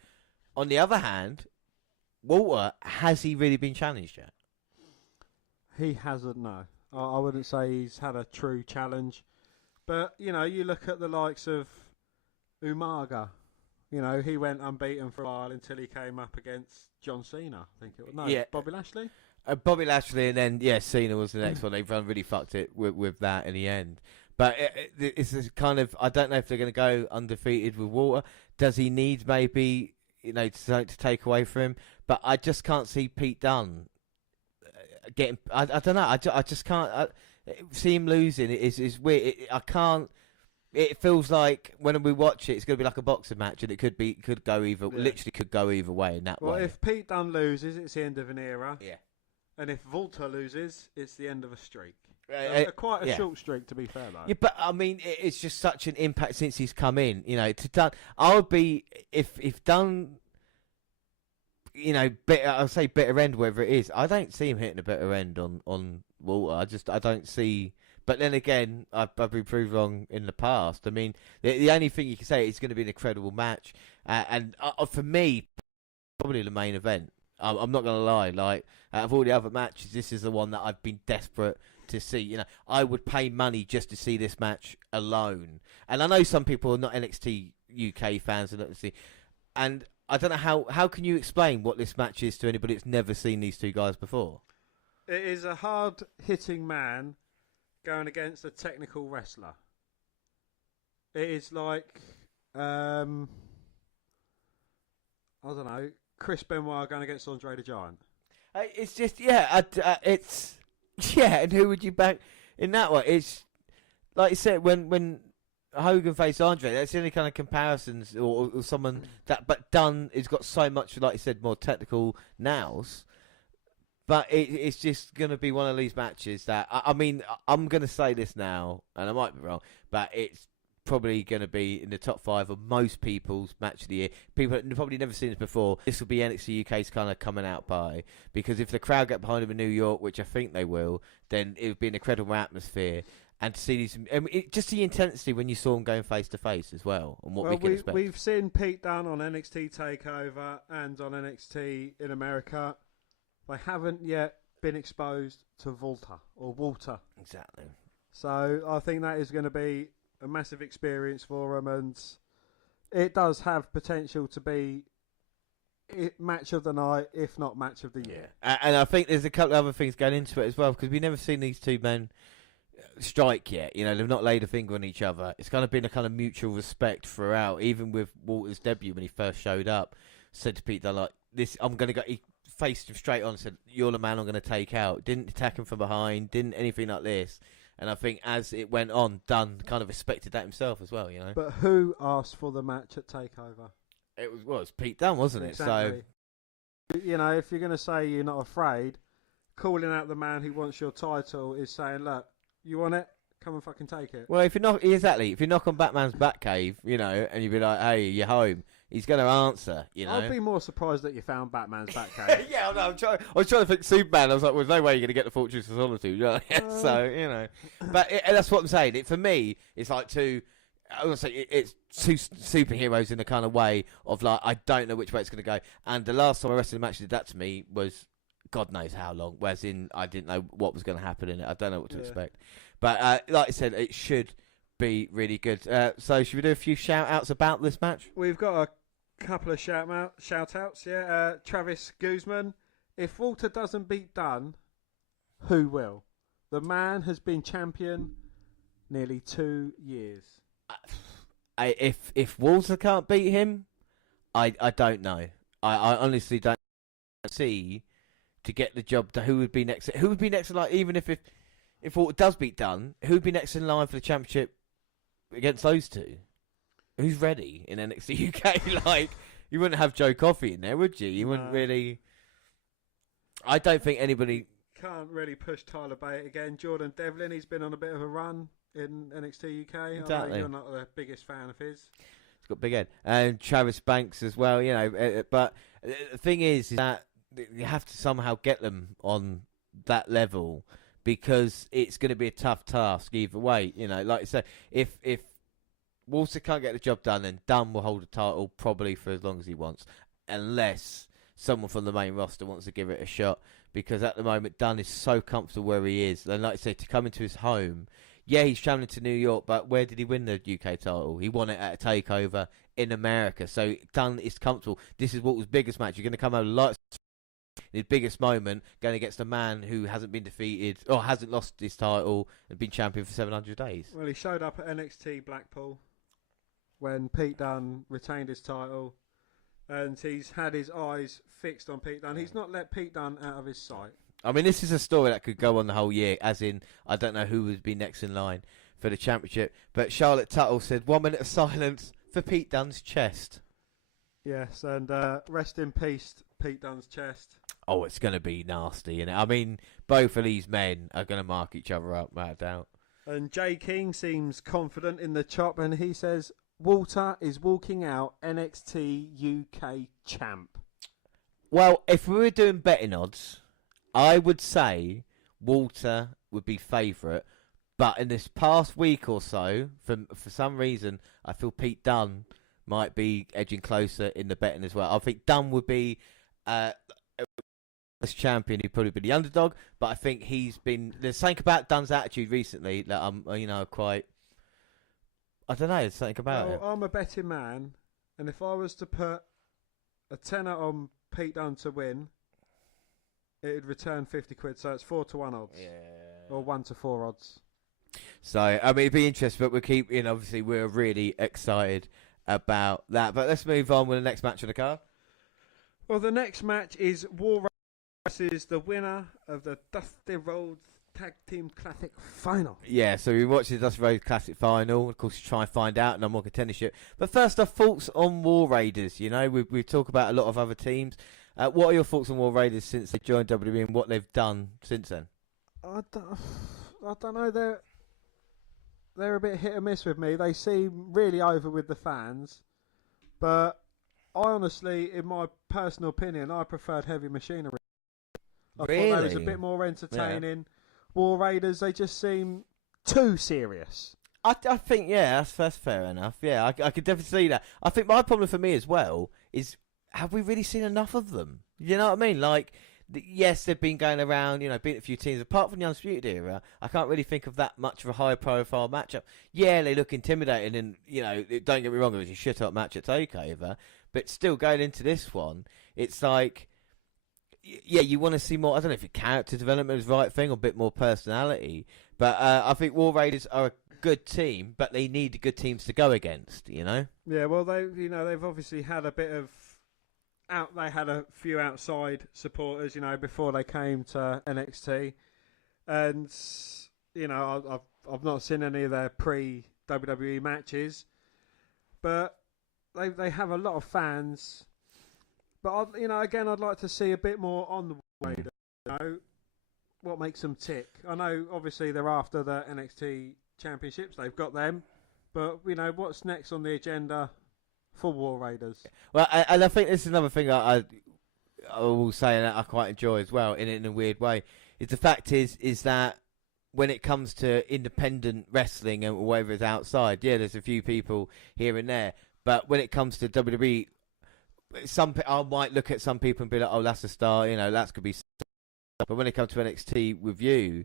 On the other hand, Walter, has he really been challenged yet? He hasn't, no. I wouldn't say he's had a true challenge. But, you look at the likes of Umaga. He went unbeaten for a while until he came up against John Cena, I think it was. No, yeah. Bobby Lashley? Bobby Lashley, and then, Cena was the next one. They've really fucked it with that in the end. But it's kind of, I don't know if they're going to go undefeated with Walter. Does he need maybe, to take away from him? But I just can't see Pete Dunne getting. I don't know. I just can't see him losing. It's weird. I can't. It feels like when we watch it, it's going to be like a boxing match, and it could go either. Yeah. Literally, could go either way in that way. Well, if Pete Dunne loses, it's the end of an era. Yeah. And if Walter loses, it's the end of a streak. Quite a short streak, to be fair, though. Yeah, but I mean, it's just such an impact since he's come in. To Dunne, I would be if Dunne. I'll say bitter end, wherever it is. I don't see him hitting a bitter end on Walter. I don't see. But then again, I've been proved wrong in the past. I mean, the only thing you can say is it's going to be an incredible match. And for me, probably the main event. I'm not going to lie. Like, out of all the other matches, this is the one that I've been desperate to see. I would pay money just to see this match alone. And I know some people are not NXT UK fans of NXT. And I don't know how can you explain what this match is to anybody that's never seen these two guys before? It is a hard-hitting man going against a technical wrestler. It is like, I I don't know, Chris Benoit going against Andre the Giant. It's just and who would you back in that one? It's like you said when Hogan faced Andre. That's the only kind of comparisons or someone that. But Dunne has got so much, like you said, more technical nows. But it's just going to be one of these matches that I mean I'm going to say this now, and I might be wrong, but it's probably going to be in the top 5 of most people's match of the year. People have probably never seen this before. This will be NXT UK's kind of coming out party, because if the crowd get behind them in New York, which I think they will, then it would be an incredible atmosphere. And to see these, just the intensity when you saw them going face to face as well, and what we can expect. We've seen Pete Dunne on NXT Takeover and on NXT in America. They haven't yet been exposed to Walter. Exactly. So I think that is going to be a massive experience for them, and it does have potential to be match of the night, if not match of the year. And I think there's a couple of other things going into it as well, because we've never seen these two men strike yet. You know, they've not laid a finger on each other. It's kind of been a kind of mutual respect throughout. Even with Walter's debut when he first showed up, said to Pete Dunne, like, "This, I'm going to go." He faced him straight on and said, "You're the man I'm going to take out." Didn't attack him from behind. Didn't anything like this. And I think as it went on, Dunne kind of respected that himself as well, you know. But who asked for the match at Takeover? It was Pete Dunne, wasn't it? Exactly. So, you know, if you're going to say you're not afraid, calling out the man who wants your title is saying, "Look, you want it? Come and fucking take it." Well, if you knock on Batman's Batcave, you know, and you'd be like, "Hey, you're home," he's going to answer, you know. I'd be more surprised that you found Batman's Batcave. Yeah, I was trying to think Superman. I was like, well, there's no way you're going to get the Fortress of Solitude. You know? So, you know. But that's what I'm saying. For me, it's like it's two superheroes in the kind of way of, like, I don't know which way it's going to go. And the last time a wrestling match did that to me was God knows how long. Whereas I didn't know what was going to happen in it. I don't know what to expect. But like I said, it should be really good. So should we do a few shout-outs about this match? We've got a couple of shout-outs, yeah. Travis Guzman. If Walter doesn't beat Dunne, who will? The man has been champion nearly 2 years. If Walter can't beat him, I don't know. I honestly don't see to get the job to who would be next. Who would be next in line? Even if Walter does beat Dunne, who would be next in line for the championship against those two? Who's ready in NXT UK? Like, you wouldn't have Joe Coffey in there, would you? You wouldn't really. I don't think anybody. Can't really push Tyler Bate again. Jordan Devlin, he's been on a bit of a run in NXT UK. Exactly. I know you're not the biggest fan of his. He's got big head. And Travis Banks as well, you know. But the thing is that you have to somehow get them on that level, because it's going to be a tough task either way. You know, like I say, if Walter can't get the job done, then Dunne will hold the title probably for as long as he wants, unless someone from the main roster wants to give it a shot. Because at the moment, Dunne is so comfortable where he is. And like I say, to come into his home, yeah, he's travelling to New York, but where did he win the UK title? He won it at a Takeover in America. So Dunne is comfortable. This is Walter's biggest match. You're going to come out lights. His biggest moment, going against a man who hasn't been defeated or hasn't lost his title and been champion for 700 days. Well, he showed up at NXT Blackpool when Pete Dunne retained his title, and he's had his eyes fixed on Pete Dunne. He's not let Pete Dunne out of his sight. I mean, this is a story that could go on the whole year, as in, I don't know who would be next in line for the championship, but Charlotte Tuttle said 1 minute of silence for Pete Dunne's chest. Yes, and rest in peace, Pete Dunne's chest. Oh, it's going to be nasty, innit? I mean, both of these men are going to mark each other up, without doubt. And Jay King seems confident in the chop, and he says Walter is walking out NXT UK champ. Well, if we were doing betting odds, I would say Walter would be favourite. But in this past week or so, for some reason, I feel Pete Dunne might be edging closer in the betting as well. I think Dunne would be as champion, he'd probably be the underdog. But I think he's been... There's something about Dunne's attitude recently that I'm, quite... I don't know, there's something about it. I'm a betting man, and if I was to put a tenner on Pete Dunne to win, it'd return 50 quid. So it's 4-1 odds. Yeah. Or 1-4 odds. So, I mean, it'd be interesting, but obviously, we're really excited about that. But let's move on with the next match on the card. Well, the next match is War versus the winner of the Dusty Rhodes Tag Team Classic Final. Yeah, so we watched the Dusty Rhodes Classic Final. Of course, you try and find out no more contendership. But first off, thoughts on War Raiders. You know, we talk about a lot of other teams. What are your thoughts on War Raiders since they joined WWE and what they've done since then? I don't know. They're a bit hit and miss with me. They seem really over with the fans, but I honestly, in my personal opinion, I preferred Heavy Machinery. I thought that was a bit more entertaining. Yeah. War Raiders, they just seem too serious. I think, yeah, that's fair enough. Yeah, I could definitely see that. I think my problem for me as well is, have we really seen enough of them? You know what I mean? Like, yes, they've been going around, you know, beating a few teams. Apart from the Undisputed Era, I can't really think of that much of a high-profile matchup. Yeah, they look intimidating, and, you know, don't get me wrong, it was a shit-up match at TakeOver, but still, going into this one, it's like, yeah, you want to see more. I don't know if character development is the right thing or a bit more personality, but I think War Raiders are a good team, but they need good teams to go against, you know? Yeah, well, they've obviously had a bit of they had a few outside supporters, you know, before they came to NXT, and you know, I've not seen any of their pre-WWE matches, but they have a lot of fans. But again, I'd like to see a bit more on the Raiders. You know, what makes them tick? I know, obviously, they're after the NXT Championships. They've got them, but you know, what's next on the agenda for War Raiders? Well, and I think this is another thing I will say that I quite enjoy as well, in a weird way. Is the fact is that when it comes to independent wrestling and whatever is outside, yeah, there's a few people here and there, but when it comes to WWE, I might look at some people and be like, oh, that's a star, you know, that could be. But when it comes to NXT with you,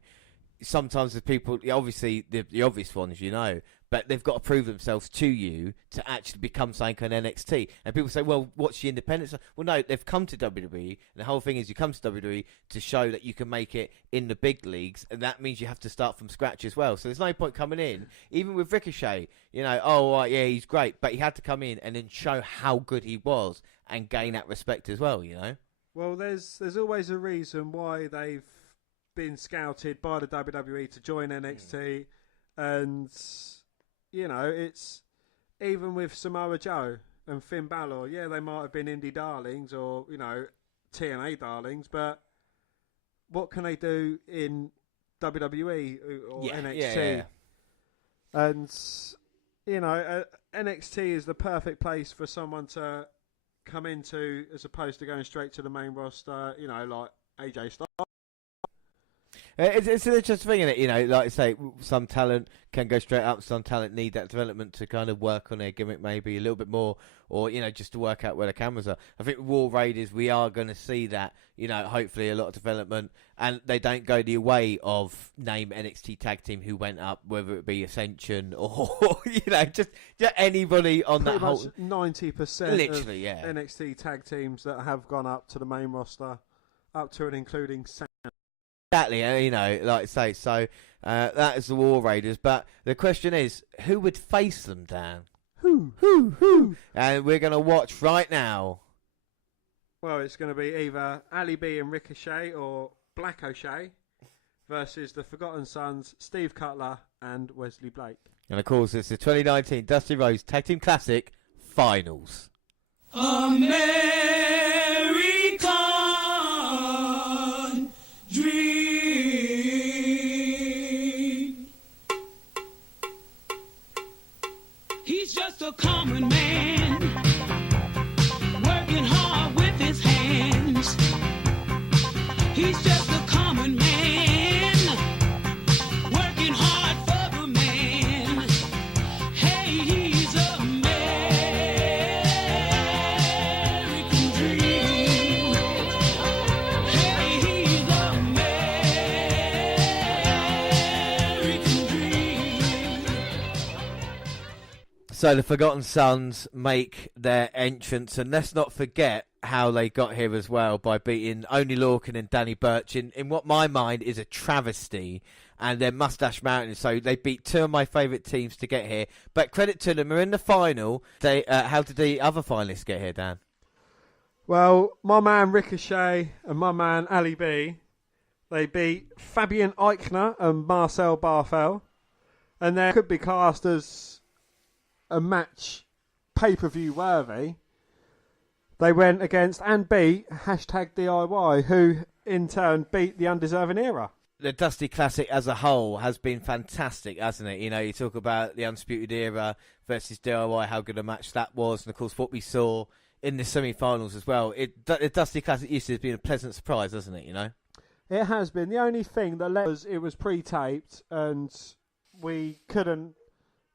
sometimes the people, obviously the obvious ones, you know, but they've got to prove themselves to you to actually become something on NXT. And people say, well, what's your independence? Well, no, they've come to WWE, and the whole thing is you come to WWE to show that you can make it in the big leagues, and that means you have to start from scratch as well. So there's no point coming in, even with Ricochet, you know, oh, right, yeah, he's great, but he had to come in and then show how good he was and gain that respect as well, you know? Well, there's always a reason why they've been scouted by the WWE to join NXT, and you know, it's even with Samoa Joe and Finn Balor, yeah, they might have been indie darlings or, you know, TNA darlings, but what can they do in WWE or NXT? Yeah. And, you know, NXT is the perfect place for someone to come into as opposed to going straight to the main roster, you know, like AJ Styles. It's an interesting thing, isn't it? You know, like I say, some talent can go straight up. Some talent need that development to kind of work on their gimmick maybe a little bit more, or, you know, just to work out where the cameras are. I think War Raiders, we are going to see that, you know, hopefully a lot of development, and they don't go the way of name NXT tag team who went up, whether it be Ascension or, you know, just anybody on pretty that whole. 90% literally, of NXT tag teams that have gone up to the main roster, up to and including Sam. Exactly, you know, like I say, so that is the War Raiders. But the question is, who would face them, Dan? Who? And we're going to watch right now. Well, it's going to be either Ali B and Ricochet or Black O'Shea versus the Forgotten Sons, Steve Cutler and Wesley Blake. And of course, it's the 2019 Dusty Rhodes Tag Team Classic Finals. American Dream. He's just a common man, working hard with his hands. He's just a common man, working hard for the man. Hey, he's American dream. Hey, he's American dream. So the Forgotten Sons make their entrance, and let's not forget how they got here as well by beating Oney Lorcan and Danny Burch in what my mind is a travesty, and their Mustache Mountain. So they beat two of my favourite teams to get here, but credit to them, are in the final. How did the other finalists get here, Dan? Well, my man Ricochet and my man Ali B, they beat Fabian Eichner and Marcel Barthel. And there could be cast as a match pay-per-view worthy. They went against and beat #DIY, who in turn beat the Undeserving Era. The Dusty Classic as a whole has been fantastic, hasn't it? You know, you talk about the Undisputed Era versus DIY, how good a match that was, and of course what we saw in the semi-finals as well. The Dusty Classic used to have been a pleasant surprise, hasn't it, you know? It has been. The only thing that it was pre-taped and we couldn't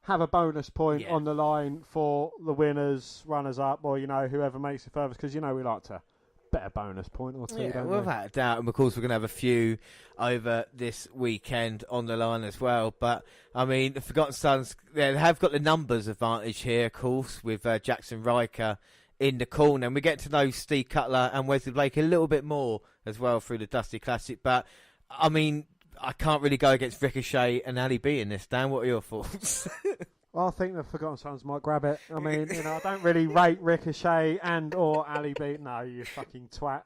have a bonus point on the line for the winners, runners-up, or, you know, whoever makes it furthest, because, you know, we like to bet a bonus point or two, don't we? Without a doubt. And, of course, we're going to have a few over this weekend on the line as well. But, I mean, the Forgotten Sons, they have got the numbers advantage here, of course, with Jackson Riker in the corner. And we get to know Steve Cutler and Wesley Blake a little bit more as well through the Dusty Classic. But, I mean, I can't really go against Ricochet and Ali B in this, Dan. What are your thoughts? Well, I think the Forgotten Sons might grab it. I mean, you know, I don't really rate Ricochet and or Ali B. No, you fucking twat.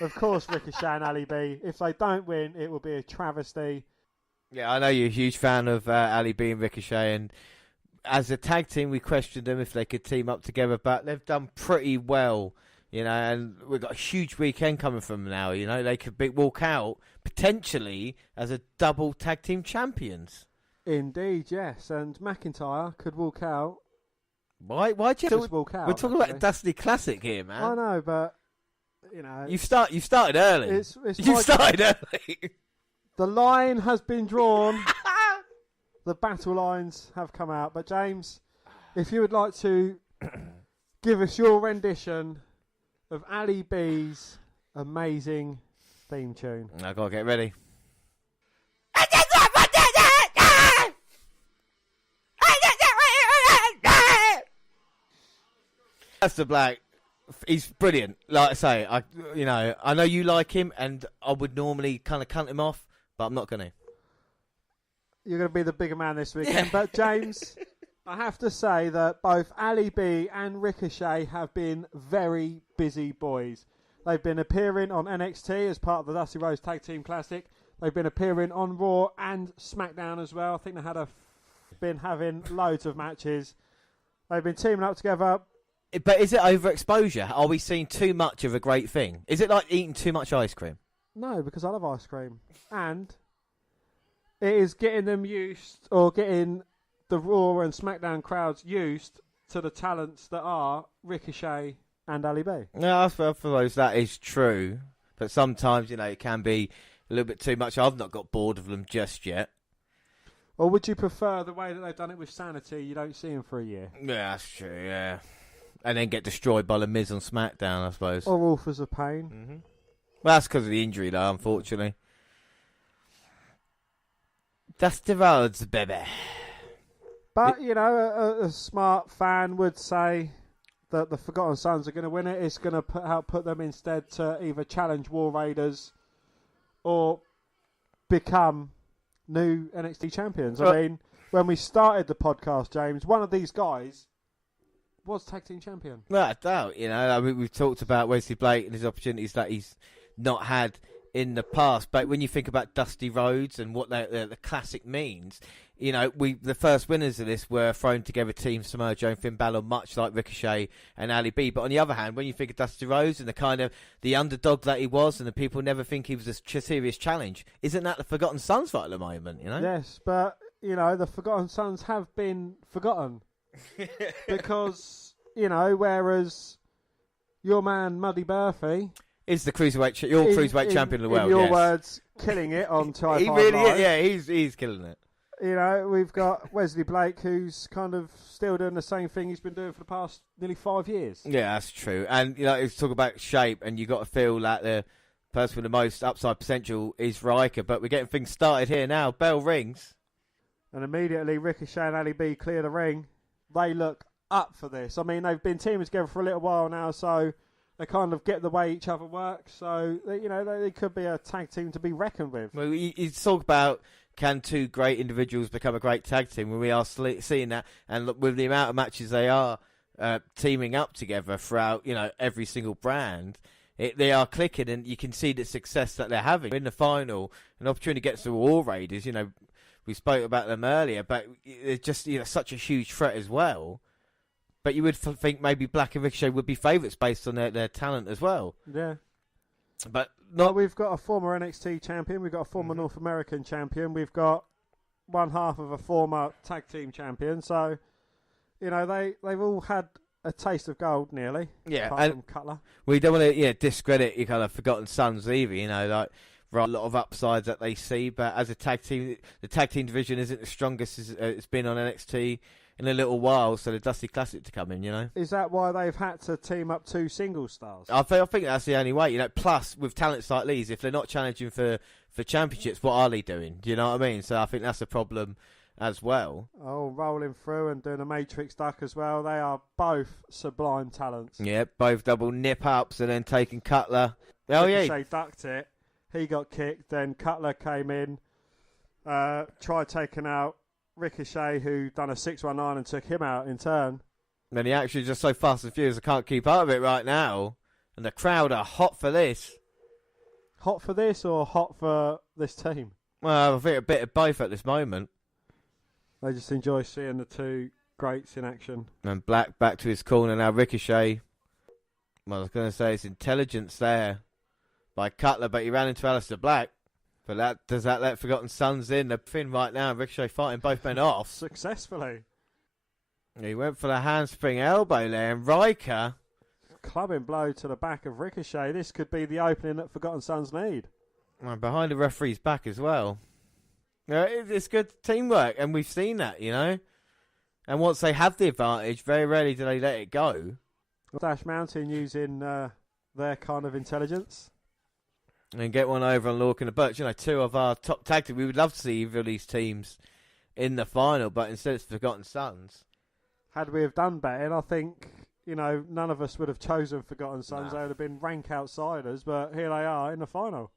Of course, Ricochet and Ali B. If they don't win, it will be a travesty. Yeah, I know you're a huge fan of Ali B and Ricochet, and as a tag team, we questioned them if they could team up together, but they've done pretty well, you know, and we've got a huge weekend coming from them now, you know. They could walk out, potentially, as a double tag team champions. Indeed, yes, and McIntyre could walk out. Why'd you just walk out? We're talking about a Dusty Classic here, man. I know, but you know, you started early. You started early. The line has been drawn. The battle lines have come out. But James, if you would like to give us your rendition of Ali B's amazing theme tune, I gotta get ready. Master Black, he's brilliant. Like I say, I know you like him, and I would normally kind of cut him off, but I'm not going to. You're going to be the bigger man this weekend. But James, I have to say that both Ali B and Ricochet have been very busy boys. They've been appearing on NXT as part of the Dusty Rhodes Tag Team Classic. They've been appearing on Raw and SmackDown as well. I think they been having loads of matches. They've been teaming up together. But is it overexposure? Are we seeing too much of a great thing? Is it like eating too much ice cream? No, because I love ice cream. And it is getting them used, or getting the Raw and SmackDown crowds used to the talents that are Ricochet and Ali B. No, I suppose that is true. But sometimes, you know, it can be a little bit too much. I've not got bored of them just yet. Or would you prefer the way that they've done it with Sanity? You don't see them for a year. Yeah, that's true, yeah. And then get destroyed by The Miz on SmackDown, I suppose. Or Authors of Pain. Mm-hmm. Well, that's because of the injury, though, unfortunately. Dusty Rhodes, baby. But, you know, a smart fan would say that the Forgotten Sons are going to win it. It's going to help put them instead to either challenge War Raiders or become new NXT champions. I mean, when we started the podcast, James, one of these guys was tag team champion. Without a doubt, you know. I mean, we've talked about Wesley Blake and his opportunities that he's not had in the past. But when you think about Dusty Rhodes and what the classic means, you know, the first winners of this were thrown together Team Samoa Joe and Finn Balor, much like Ricochet and Ali B. But on the other hand, when you think of Dusty Rhodes and the kind of the underdog that he was, and the people never think he was a serious challenge, isn't that the Forgotten Sons right at the moment? You know. Yes, but you know the Forgotten Sons have been forgotten. Because, you know, whereas your man Muddy Murphy is the cruiserweight champion of the world. In your words, killing it on 205 He really Live. is, yeah, he's killing it. You know, we've got Wesley Blake, who's kind of still doing the same thing he's been doing for the past nearly 5 years. Yeah, that's true. And, you know, it's talk about shape, and you got to feel like the person with the most upside potential is Riker, but we're getting things started here now. Bell rings. And immediately Ricochet and Ali B clear the ring. They look up for this. I mean, they've been teaming together for a little while now, so they kind of get the way each other work. So, you know, they could be a tag team to be reckoned with. Well, you talk about can two great individuals become a great tag team, when we are seeing that, and look, with the amount of matches they are teaming up together throughout, every single brand. They are clicking, and you can see the success that they're having in the final. An opportunity gets the War Raiders. We spoke about them earlier, but they're just such a huge threat as well. But you would think maybe Black and Ricochet would be favourites based on their talent as well. Yeah. But Well, we've got a former NXT champion. We've got a former North American champion. We've got one half of a former tag team champion. So, they've all had a taste of gold nearly. Yeah, apart and from Cutler. we don't want to discredit your kind of Forgotten Sons either. Like there are a lot of upsides that they see, but as a tag team, the tag team division isn't the strongest as it's been on NXT in a little while. So the Dusty Classic to come in, Is that why they've had to team up 2 single stars? I think that's the only way. Plus with talents like these, if they're not challenging for championships, what are they doing? Do you know what I mean? So I think that's a problem as well. Oh, rolling through and doing a Matrix duck as well. They are both sublime talents. Yeah, both double nip ups and then taking Cutler. Oh yeah, Ricochet ducked it. He got kicked. Then Cutler came in, tried taking out Ricochet, who done a 619 and took him out in turn. And the action is just so fast and furious, I can't keep up with it right now. And the crowd are hot for this. Hot for this or hot for this team? Well, I think a bit of both at this moment. They just enjoy seeing the 2 greats in action. And Black back to his corner now. Ricochet. Well, I was going to say it's intelligence there by Cutler, but he ran into Aleister Black. But does that let Forgotten Sons in? They're thin right now. Ricochet fighting both men off. Successfully. He went for the handspring elbow there, and Riker. Clubbing blow to the back of Ricochet. This could be the opening that Forgotten Sons need. And behind the referee's back as well. It's good teamwork, and we've seen that, And once they have the advantage, very rarely do they let it go. Dash Mountain using their kind of intelligence. And get one over on Lorcan and Birch. 2 of our top tag teams. We would love to see either of these teams in the final, but instead it's Forgotten Sons. Had we have done better, I think, none of us would have chosen Forgotten Sons. No. They would have been rank outsiders, but here they are in the final.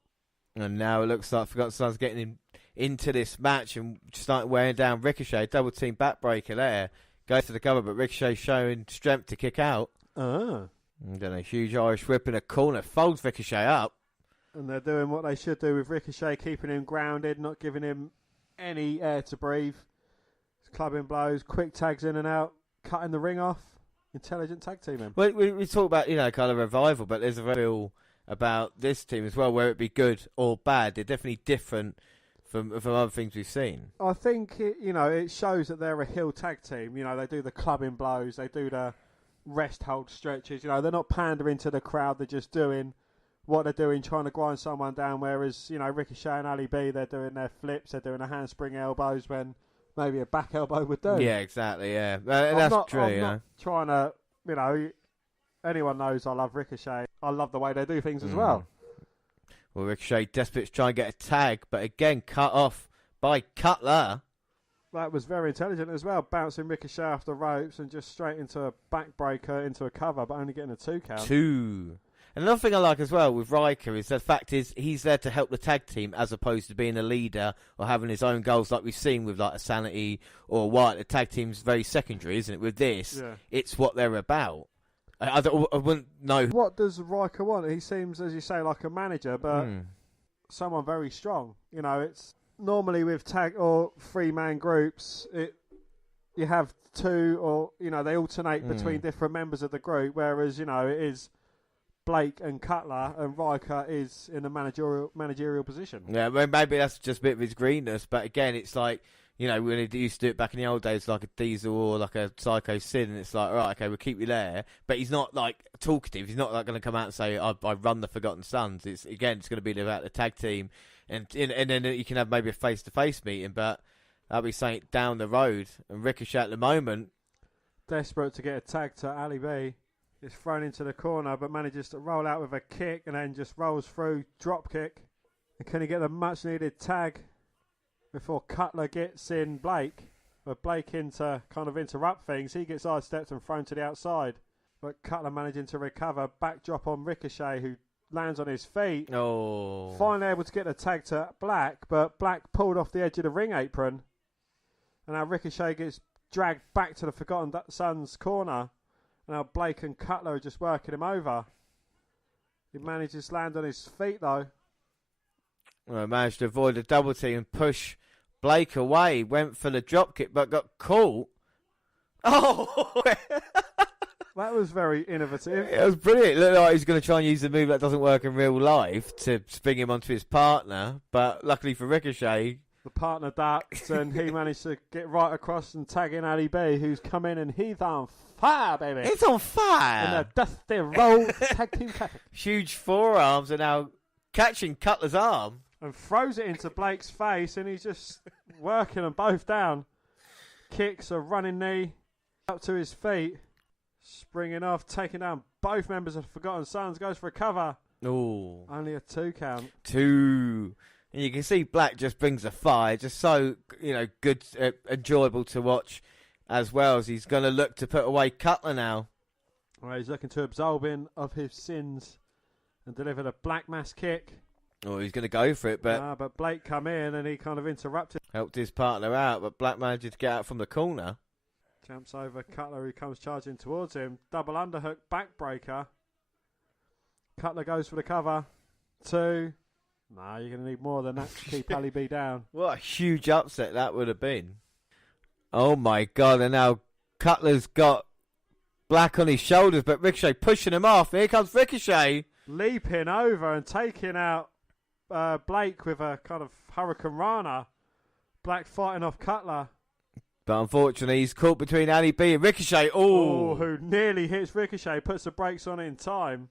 And now it looks like Forgotten Sons getting into this match and starting wearing down Ricochet. Double team backbreaker there. Goes to the cover, but Ricochet showing strength to kick out. And then a huge Irish whip in a corner. Folds Ricochet up. And they're doing what they should do with Ricochet, keeping him grounded, not giving him any air to breathe. Clubbing blows, quick tags in and out, cutting the ring off. Intelligent tag teaming. Well, we talk about, kind of revival, but there's a feel about this team as well, where it be good or bad. They're definitely different from other things we've seen. I think, it shows that they're a heel tag team. They do the clubbing blows, they do the rest hold stretches. They're not pandering to the crowd, they're just doing what they're doing, trying to grind someone down, whereas, Ricochet and Ali B, they're doing their flips, they're doing the handspring elbows when maybe a back elbow would do. Yeah, exactly, yeah. That's true, I'm not trying to, anyone knows I love Ricochet. I love the way they do things as well. Well, Ricochet desperate to try and get a tag, but again cut off by Cutler. That was very intelligent as well, bouncing Ricochet off the ropes and just straight into a backbreaker, into a cover, but only getting a 2 count. 2. And another thing I like as well with Riker is the fact is he's there to help the tag team as opposed to being a leader or having his own goals like we've seen with like a Sanity or White. The tag team's very secondary, isn't it? With this, It's what they're about. I wouldn't know. What does Riker want? He seems, as you say, like a manager, but someone very strong. It's normally with tag or 3-man groups, you have 2 or, they alternate between different members of the group, whereas, it is Blake and Cutler, and Riker is in a managerial position. Yeah, well, maybe that's just a bit of his greenness, but again, it's like, when they used to do it back in the old days, like a Diesel or like a Psycho Sid, and it's like, right, okay, we'll keep you there, but he's not like talkative. He's not like going to come out and say, I run the Forgotten Sons. It's going to be about the tag team, and then you can have maybe a face-to-face meeting, but that'll be something down the road. And Ricochet at the moment, desperate to get a tag to Ali B. Is thrown into the corner, but manages to roll out with a kick and then just rolls through, drop kick. And can he get the much needed tag before Cutler gets in Blake? But Blake in to kind of interrupt things. He gets sidestepped and thrown to the outside. But Cutler managing to recover. Backdrop on Ricochet, who lands on his feet. Oh. Finally able to get the tag to Black, but Black pulled off the edge of the ring apron. And now Ricochet gets dragged back to the Forgotten Sons corner. Now Blake and Cutler are just working him over. He manages to land on his feet though. Well, he managed to avoid a double team and push Blake away. Went for the drop kick, but got caught. Oh! That was very innovative. It was brilliant. It looked like he's going to try and use the move that doesn't work in real life to spring him onto his partner. But luckily for Ricochet, The partner ducked and he managed to get right across and tag in Ali B, who's come in and he's on fire, baby. it's on fire. In a Dusty Rhodes tag team classic. Huge forearms are now catching Cutler's arm. And throws it into Blake's face and he's just working them both down. Kicks a running knee up to his feet. Springing off, taking down both members of Forgotten Sons. Goes for a cover. Oh, Only a 2 count. 2. And you can see Black just brings a fire. Just so, good, enjoyable to watch as well. As he's going to look to put away Cutler now. Well, he's looking to absolve him of his sins and delivered a Black Mass kick. Oh, he's going to go for it, but But Blake come in and he kind of interrupted. helped his partner out. But Black managed to get out from the corner. Jumps over Cutler, who comes charging towards him. Double underhook, backbreaker. Cutler goes for the cover. 2. Nah, you're going to need more than that to keep Ali B down. What a huge upset that would have been. Oh my God, and now Cutler's got Black on his shoulders, but Ricochet pushing him off. Here comes Ricochet. Leaping over and taking out Blake with a kind of Hurricane Rana. Black fighting off Cutler. But unfortunately, he's caught between Ali B and Ricochet. Oh, Who nearly hits Ricochet, puts the brakes on in time.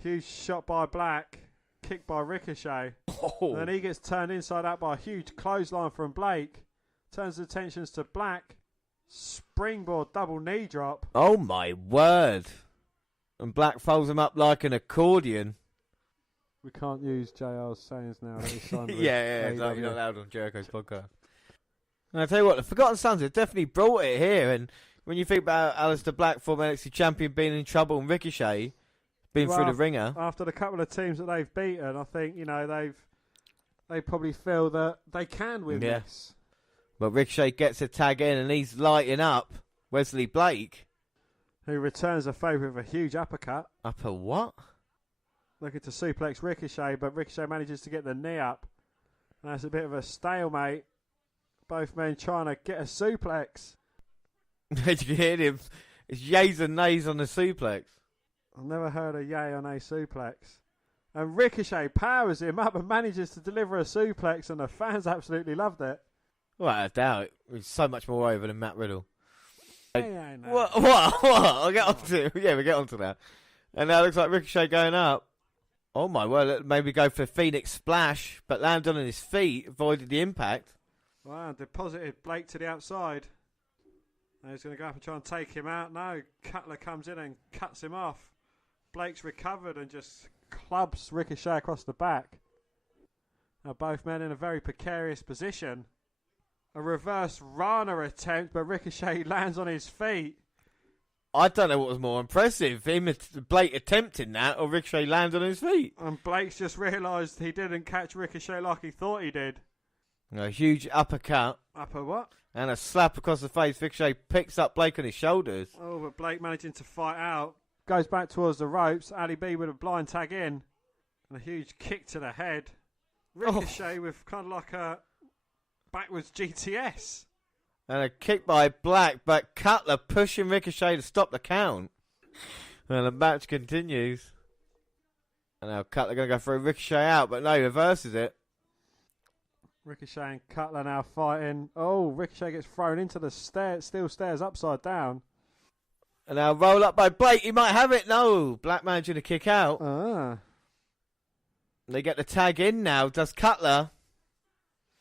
Huge shot by Black, kick by Ricochet. Oh. And then he gets turned inside out by a huge clothesline from Blake. Turns the attentions to Black. Springboard double knee drop. Oh my word. And Black folds him up like an accordion. We can't use JR's sayings now that he's signed with yeah, AEW. you're not allowed on Jericho's podcast. And I tell you what, the Forgotten Sons have definitely brought it here. And when you think about Aleister Black, former NXT champion, being in trouble, and Ricochet being through the ringer. After the couple of teams that they've beaten, I think they probably feel that they can win this. But Ricochet gets a tag in, and he's lighting up Wesley Blake. Who returns a favour with a huge uppercut. Upper what? Looking to suplex Ricochet, but Ricochet manages to get the knee up. And that's a bit of a stalemate. Both men trying to get a suplex. Did you hear him? It's yays and nays on the suplex. I've never heard a yay on a suplex. And Ricochet powers him up and manages to deliver a suplex, and the fans absolutely loved it. Well, I doubt it. He's so much more over than Matt Riddle. Hey, no. What? I'll get on to yeah, we get on to that. And now it looks like Ricochet going up. Oh my word, maybe go for Phoenix Splash, but landed on his feet, avoided the impact. Wow, deposited Blake to the outside. Now he's going to go up and try and take him out. No, Cutler comes in and cuts him off. Blake's recovered and just clubs Ricochet across the back. Now both men in a very precarious position. A reverse Rana attempt, but Ricochet lands on his feet. I don't know what was more impressive, Blake attempting that or Ricochet landing on his feet. And Blake's just realised he didn't catch Ricochet like he thought he did. A huge uppercut. Upper what? And a slap across the face. Ricochet picks up Blake on his shoulders. Oh, but Blake managing to fight out. Goes back towards the ropes. Ali B with a blind tag in. And a huge kick to the head. Ricochet with kind of like a backwards GTS. And a kick by Black, but Cutler pushing Ricochet to stop the count. And the match continues. And now Cutler going to go for a Ricochet out, but no, he reverses it. Ricochet and Cutler now fighting. Oh, Ricochet gets thrown into the steel stairs upside down. And now roll up by Blake. He might have it. No. Black managing to kick out. They get the tag in now. Does Cutler.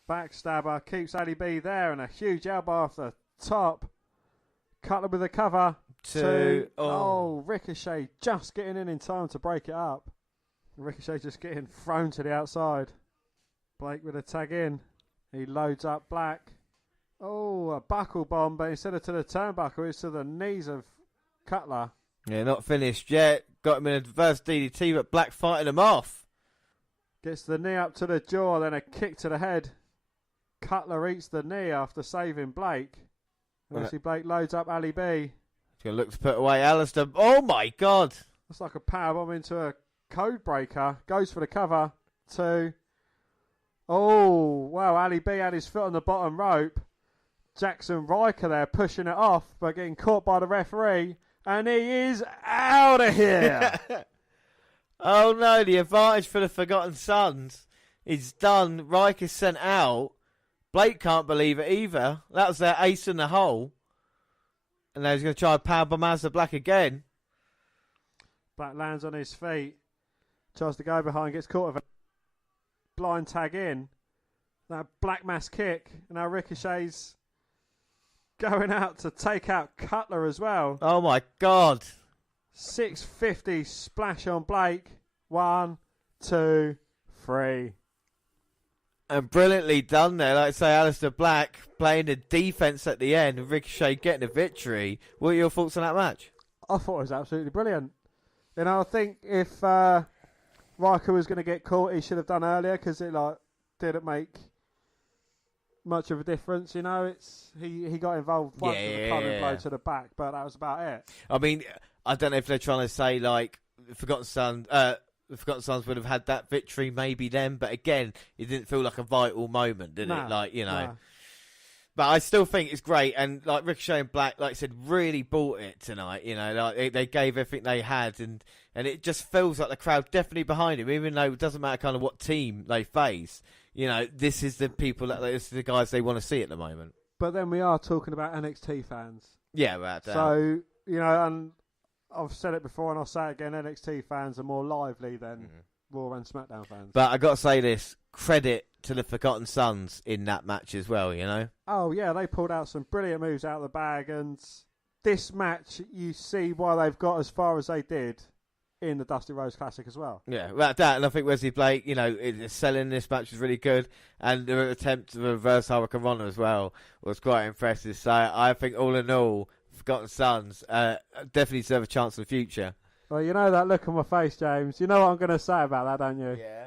Backstabber keeps Ali B there and a huge elbow off the top. Cutler with a cover. 2. Oh, Ricochet just getting in time to break it up. Ricochet just getting thrown to the outside. Blake with a tag in. He loads up Black. Oh, a buckle bomb, but instead of to the turnbuckle, it's to the knees of Cutler. Yeah, not finished yet. Got him in a reverse DDT, but Black fighting him off. Gets the knee up to the jaw, then a kick to the head. Cutler eats the knee after saving Blake. Wesley Blake loads up Ali B. He's going to look to put away Alistair. Oh, my God. It's like a powerbomb into a code breaker. Goes for the cover. 2. Oh, wow. Ali B had his foot on the bottom rope. Jackson Riker there pushing it off, but getting caught by the referee. And he is out of here. Oh, no. The advantage for the Forgotten Sons is done. Riker's sent out. Blake can't believe it either. That was their ace in the hole. And now he's going to try and powerbomb Alistair Black again. Black lands on his feet. Tries to go behind, gets caught with a blind tag in. That Black mass kick. And now Ricochet's going out to take out Cutler as well. Oh, my God. 650 splash on Blake. 1, 2, 3. And brilliantly done there. Like I say, Alistair Black playing the defence at the end and Ricochet getting the victory. What are your thoughts on that match? I thought it was absolutely brilliant. You know, I think if Riker was going to get caught, he should have done earlier because it didn't make much of a difference. You know, he got involved once with a common blow to the back, but that was about it. I mean, I don't know if they're trying to say like the Forgotten Sons would have had that victory maybe then, but again, it didn't feel like a vital moment, did it? Like, you know. No. But I still think it's great, and like Ricochet and Black, like I said, really bought it tonight. You know, like they gave everything they had, and it just feels like the crowd definitely behind him, even though it doesn't matter kind of what team they face. You know, this is the people this is the guys they want to see at the moment. But then we are talking about NXT fans. Yeah, right. So, you know, and I've said it before and I'll say it again, NXT fans are more lively than Raw and SmackDown fans. But I got to say this, credit to the Forgotten Sons in that match as well, you know? Oh, yeah, they pulled out some brilliant moves out of the bag, and this match, you see why they've got as far as they did in the Dusty Rhodes Classic as well. Yeah, right, that, and I think Wesley Blake, you know, selling this match was really good, and the attempt to reverse Hurricane Rana as well was quite impressive. So I think all in all, Forgotten Sons definitely deserve a chance in the future. Well, you know that look on my face, James. You know what I'm going to say about that, don't you? Yeah.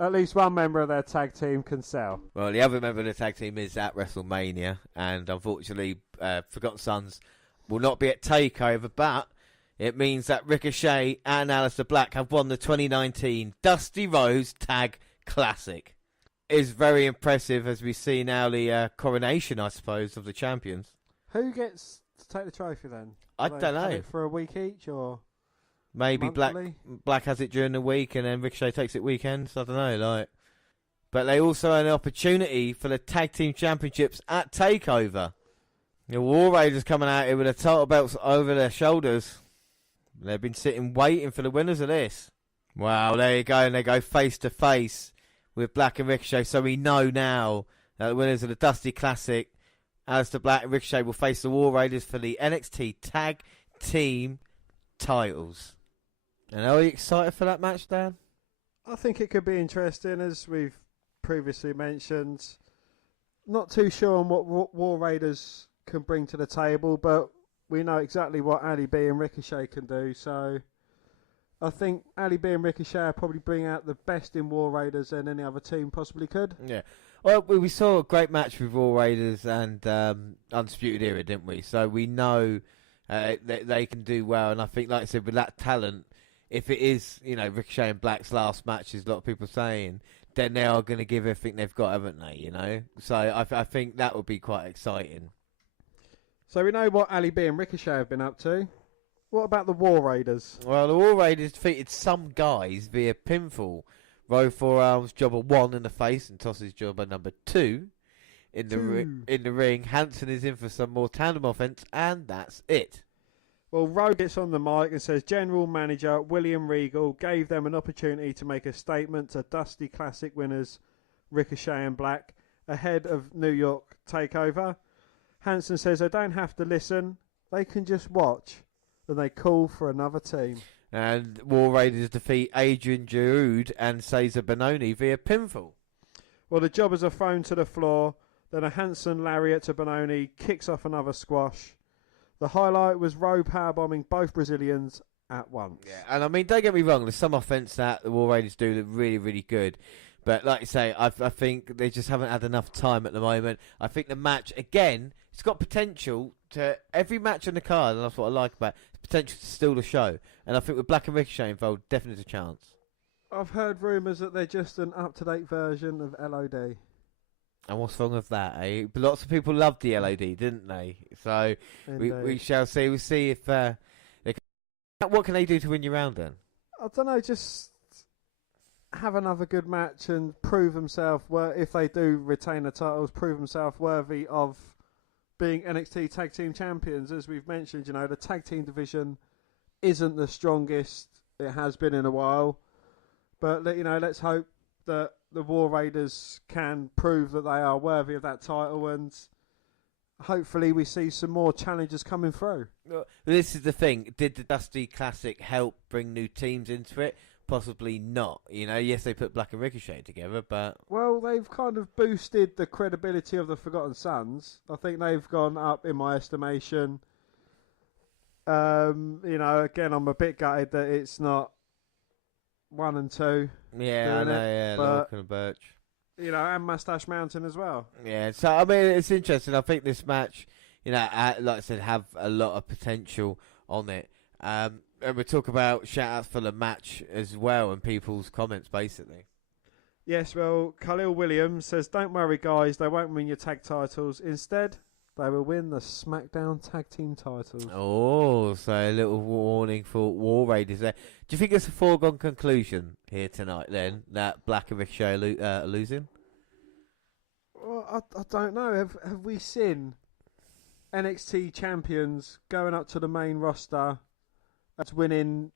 At least one member of their tag team can sell. Well, the other member of the tag team is at WrestleMania, and unfortunately, Forgotten Sons will not be at TakeOver, but it means that Ricochet and Alistair Black have won the 2019 Dusty Rhodes Tag Classic. It's very impressive as we see now the coronation, I suppose, of the champions. Who gets to take the trophy then? I Do they don't have know. it for a week each, or Maybe monthly? Black has it during the week and then Ricochet takes it weekends. I don't know, like. But they also have an opportunity for the tag team championships at TakeOver. The War Raiders coming out here with the title belts over their shoulders. They've been sitting waiting for the winners of this. Wow, there you go, and they go face to face with Black and Ricochet. So we know now that the winners of the Dusty Classic, Alistair Black and Ricochet, will face the War Raiders for the NXT Tag Team titles. And are you excited for that match, Dan? I think it could be interesting, as we've previously mentioned. Not too sure on what War Raiders can bring to the table, but we know exactly what Ali B and Ricochet can do. So I think Ali B and Ricochet probably bring out the best in War Raiders than any other team possibly could. Yeah. Well, we saw a great match with War Raiders and Undisputed Era, didn't we? So we know they can do well. And I think, like I said, with that talent, if it is, you know, Ricochet and Black's last match, as a lot of people are saying, then they are going to give everything they've got, haven't they, you know? So I think that would be quite exciting. So we know what Ali B and Ricochet have been up to. What about the War Raiders? Well, the War Raiders defeated some guys via pinfall. Row Forearms jobber 1 in the face and tosses jobber number 2 in the ring. Hanson is in for some more tandem offense, and that's it. Well, Rhodes gets on the mic and says General Manager William Regal gave them an opportunity to make a statement to Dusty Classic winners Ricochet and Black ahead of New York TakeOver. Hanson says they don't have to listen, they can just watch. Then they call for another team. And War Raiders defeat Adrian Giroud and Cesar Bononi via pinfall. Well, the jobbers are thrown to the floor. Then a Hanson lariat to Bononi kicks off another squash. The highlight was Rowe powerbombing both Brazilians at once. Yeah, and I mean, don't get me wrong, there's some offence that the War Raiders do that really, really good. But like you say, I think they just haven't had enough time at the moment. I think the match, again, it's got potential to every match on the card, and that's what I like about it, potential to steal the show. And I think with Black and Ricochet involved, definitely a chance. I've heard rumours that they're just an up-to-date version of LOD. And what's wrong with that, eh? But lots of people loved the LOD, didn't they? So we shall see. We'll see if what can they do to win you round then? I don't know, just have another good match and prove themselves, if they do retain the titles, prove themselves worthy of being NXT Tag Team Champions. As we've mentioned, the tag team division isn't the strongest it has been in a while. But, let's hope that the War Raiders can prove that they are worthy of that title, and hopefully we see some more challenges coming through. This is the thing. Did the Dusty Classic help bring new teams into it? Possibly not. Yes, they put Black and Ricochet together, but... Well, they've kind of boosted the credibility of the Forgotten Sons. I think they've gone up in my estimation. Again, I'm a bit gutted that it's not 1 and 2. Yeah, I know, yeah, Lorcan and Birch. And Mustache Mountain as well. Yeah, so, I mean, it's interesting. I think this match, like I said, have a lot of potential on it. And we'll talk about shout-outs for the match as well and people's comments, basically. Yes, well, Khalil Williams says, don't worry, guys, they won't win your tag titles. Instead, they will win the SmackDown tag team titles. Oh, so a little warning for War Raiders there. Do you think it's a foregone conclusion here tonight, then, that Black and Ricochet are losing? Well, I don't know. Have we seen NXT champions going up to the main roster as winning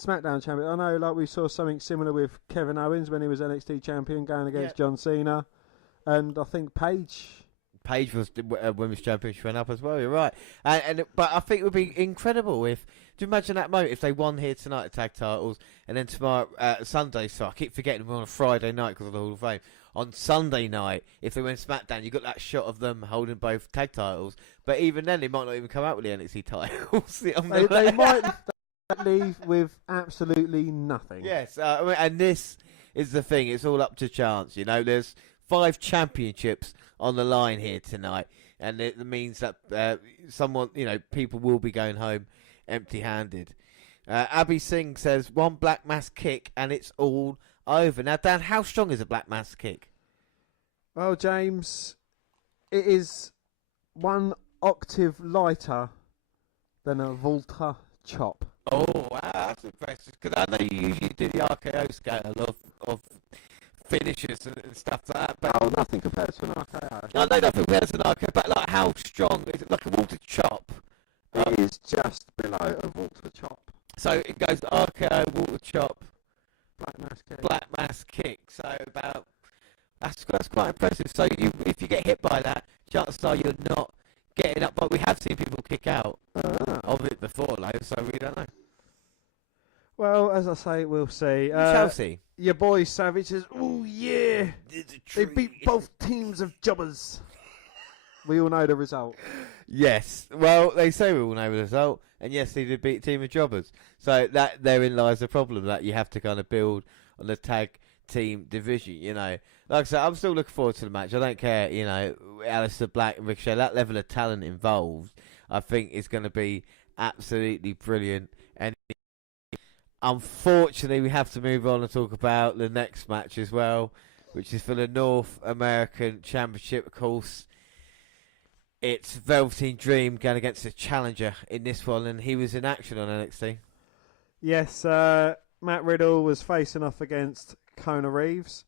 SmackDown champion? I know, like we saw something similar with Kevin Owens when he was NXT champion going against John Cena, and I think Paige was the women's champion. She went up as well. You're right, but I think it would be incredible if. Do you imagine that moment if they won here tonight the tag titles, and then tomorrow Sunday? So I keep forgetting we're on a Friday night because of the Hall of Fame. On Sunday night, if they win SmackDown, you got that shot of them holding both tag titles. But even then, they might not even come out with the NXT titles. they might leave with absolutely nothing. Yes, and this is the thing. It's all up to chance. There's 5 championships on the line here tonight, and it means that people will be going home empty-handed. Abby Singh says 1 black mass kick and it's all over. Now, Dan, how strong is a black mass kick? Well, James, it is 1 octave lighter than a Volta chop. Oh, wow, that's impressive. Because I know you usually do the RKO scale of finishes and stuff like that. But nothing compared to an RKO. No, nothing compared to an RKO, but like how strong? Is it like a water chop? It is just below a water chop. So it goes RKO, water chop, Black mass kick. So about that's quite impressive. So if you get hit by that, chances are you're not getting up. But we have seen people kick out of it before, though, so we don't know. Well, as I say, we'll see. Chelsea. Your boy Savage says, oh yeah, they beat both teams of jobbers. We all know the result. Yes. Well, they say we all know the result. And yes, they did beat a team of jobbers. So that therein lies the problem, that you have to kind of build on the tag team division, Like I said, I'm still looking forward to the match. I don't care, Aleister Black and Ricochet, that level of talent involved, I think is going to be absolutely brilliant. And unfortunately, we have to move on and talk about the next match as well, which is for the North American Championship, of course. It's Velveteen Dream going against the challenger in this one, and he was in action on NXT. Yes, Matt Riddle was facing off against Kona Reeves,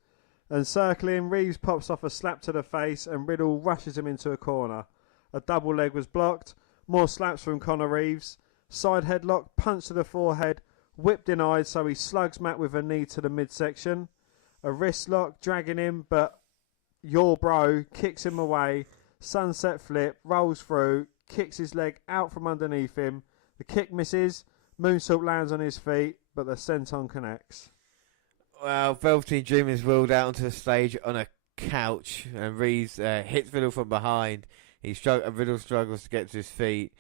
and circling, Reeves pops off a slap to the face, and Riddle rushes him into a corner. A double leg was blocked, more slaps from Kona Reeves, side headlock, punch to the forehead, whip denied, so he slugs Matt with a knee to the midsection. A wrist lock, dragging him, but your bro kicks him away. Sunset flip, rolls through, kicks his leg out from underneath him. The kick misses, moonsault lands on his feet, but the senton connects. Well, Velveteen Dream is wheeled out onto the stage on a couch, and Reeves hits Riddle from behind. Riddle struggles to get to his feet,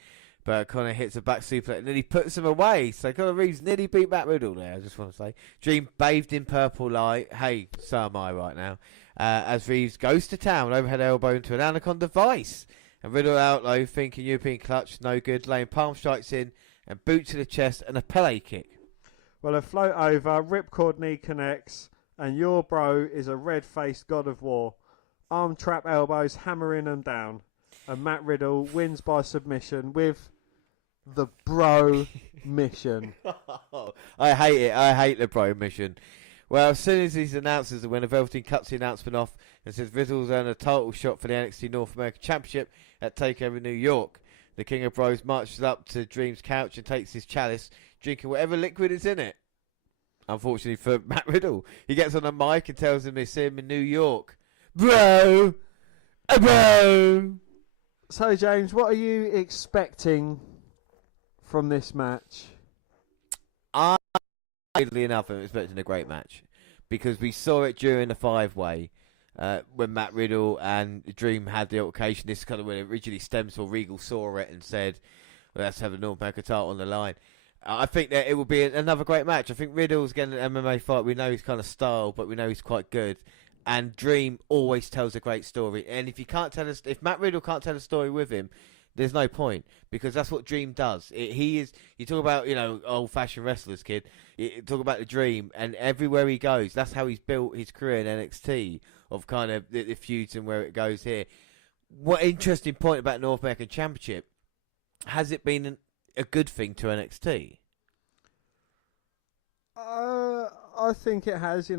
but Connor hits a back suplex, and then he puts him away. So Connor Reeves nearly beat Matt Riddle there, I just want to say. Dream bathed in purple light. Hey, so am I right now. As Reeves goes to town, overhead elbow into an Anaconda Vice. And Riddle out low, thinking European clutch, no good, laying palm strikes in, and boot to the chest, and a Pele kick. Well, a float over, ripcord knee connects, and your bro is a red-faced god of war. Arm trap elbows, hammering them down. And Matt Riddle wins by submission with the bro mission. I hate it. I hate the bro mission. Well, as soon as these announcers the winner, Velveteen cuts the announcement off and says Riddle's earned a title shot for the NXT North American Championship at TakeOver New York. The King of Bros marches up to Dream's couch and takes his chalice, drinking whatever liquid is in it. Unfortunately for Matt Riddle, he gets on the mic and tells him they see him in New York. Bro! A bro! So, James, what are you expecting from this match? Weirdly enough, I'm expecting a great match because we saw it during the 5-way when Matt Riddle and Dream had the altercation. This is kind of when it originally stems from Regal saw it and said, well, let's have a North American title on the line. I think that it will be another great match. I think Riddle's getting an MMA fight. We know his kind of style, but we know he's quite good. And Dream always tells a great story. And if if Matt Riddle can't tell a story with him, there's no point, because that's what Dream does. He is. You talk about, old-fashioned wrestlers, kid. You talk about the Dream, and everywhere he goes, that's how he's built his career in NXT, of kind of the feuds and where it goes here. What interesting point about North American Championship? Has it been a good thing to NXT? I think it has. It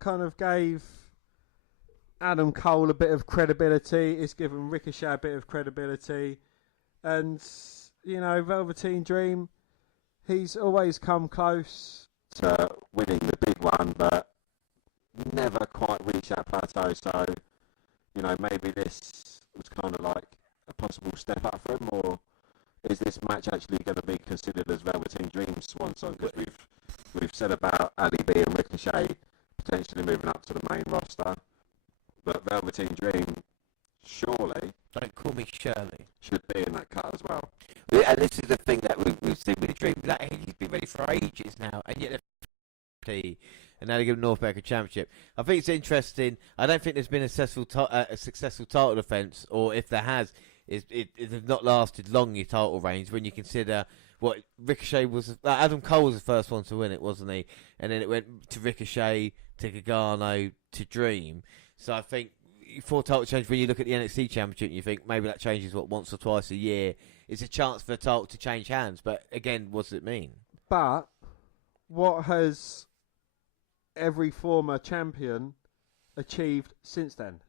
kind of gave Adam Cole a bit of credibility. It's given Ricochet a bit of credibility. And, Velveteen Dream, he's always come close to winning the big one, but never quite reached that plateau. So, maybe this was kind of like a possible step up for him, or is this match actually going to be considered as Velveteen Dream's swan song? Because we've said about Ali B and Ricochet potentially moving up to the main roster, but Velveteen Dream surely, don't call me Shirley, should be in that cut as well. And this is the thing that we've seen with Dream, that he's been ready for ages now, and yet and now they give him North American Championship. I think it's interesting. I don't think there's been a successful title defense, or if there has, it has not lasted long, your title reigns, when you consider what Ricochet was. Adam Cole was the first one to win it, wasn't he? And then it went to Ricochet, to Gargano, to Dream. So I think for title change, when you look at the NXT Championship, you think maybe that changes once or twice a year. It's a chance for the title to change hands. But again, what does it mean? But what has every former champion achieved since then?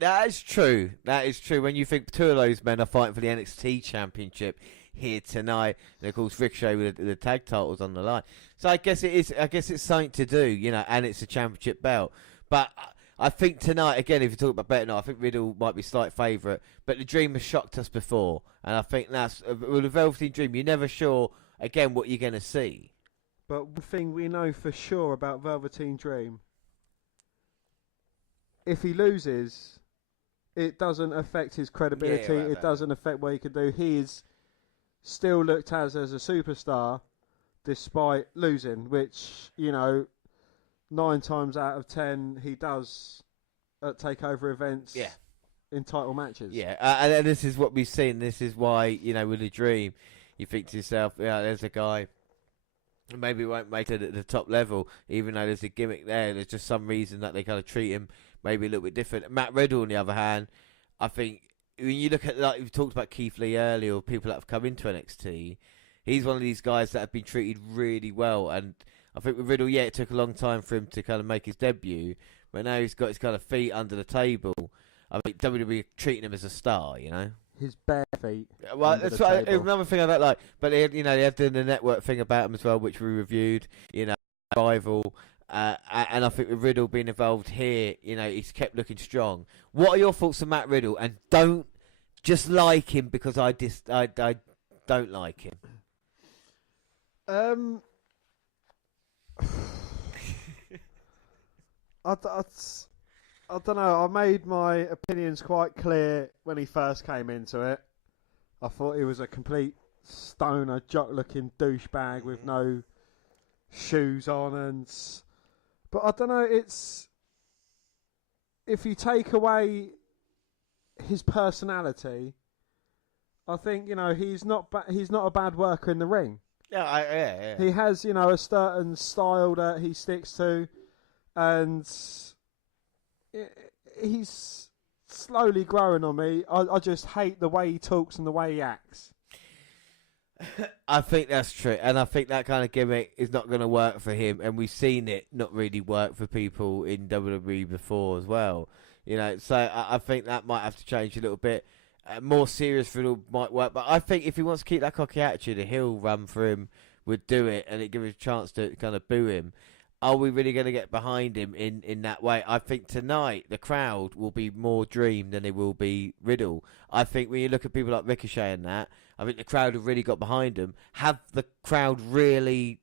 That is true. That is true. When you think two of those men are fighting for the NXT Championship here tonight, and of course Ricochet with the tag titles on the line. So I guess it is. I guess it's something to do, and it's a championship belt. But I think tonight, again, if you talk about better tonight, I think Riddle might be slight favourite. But the Dream has shocked us before, and I think that's with the Velveteen Dream. You're never sure again what you're going to see. But one thing we know for sure about Velveteen Dream, if he loses, it doesn't affect his credibility. Yeah, it doesn't affect what he can do. He is still looked at as a superstar despite losing, which, 9 times out of 10 he does at takeover events in title matches. Yeah, and this is what we've seen. This is why, with the Dream, you think to yourself, there's a guy who maybe won't make it at the top level, even though there's a gimmick there. There's just some reason that they kind of treat him maybe a little bit different. Matt Riddle, on the other hand, I think when you look at, like we talked about Keith Lee earlier, or people that have come into NXT, he's one of these guys that have been treated really well. And I think with Riddle, it took a long time for him to kind of make his debut, but now he's got his kind of feet under the table. I think WWE treating him as a star, His bare feet. Well, that's another thing I don't like. But they had the network thing about him as well, which we reviewed. Rival, and I think with Riddle being involved here, he's kept looking strong. What are your thoughts on Matt Riddle? And don't just like him because I don't like him. I don't know. I made my opinions quite clear when he first came into it. I thought he was a complete stoner, jock-looking douchebag with no shoes on, but I don't know. It's if you take away his personality, I think he's not a bad worker in the ring. Yeah. He has a certain style that he sticks to, and he's slowly growing on me. I just hate the way he talks and the way he acts. I think that's true, and I think that kind of gimmick is not going to work for him, and we've seen it not really work for people in WWE before as well. So I think that might have to change a little bit. More serious Riddle might work, but I think if he wants to keep that cocky attitude, a heel run for him would do it, and it give him a chance to kind of boo him. Are we really going to get behind him in that way? I think tonight the crowd will be more Dream than it will be Riddle. I think when you look at people like Ricochet and that, I think the crowd have really got behind him. Have the crowd really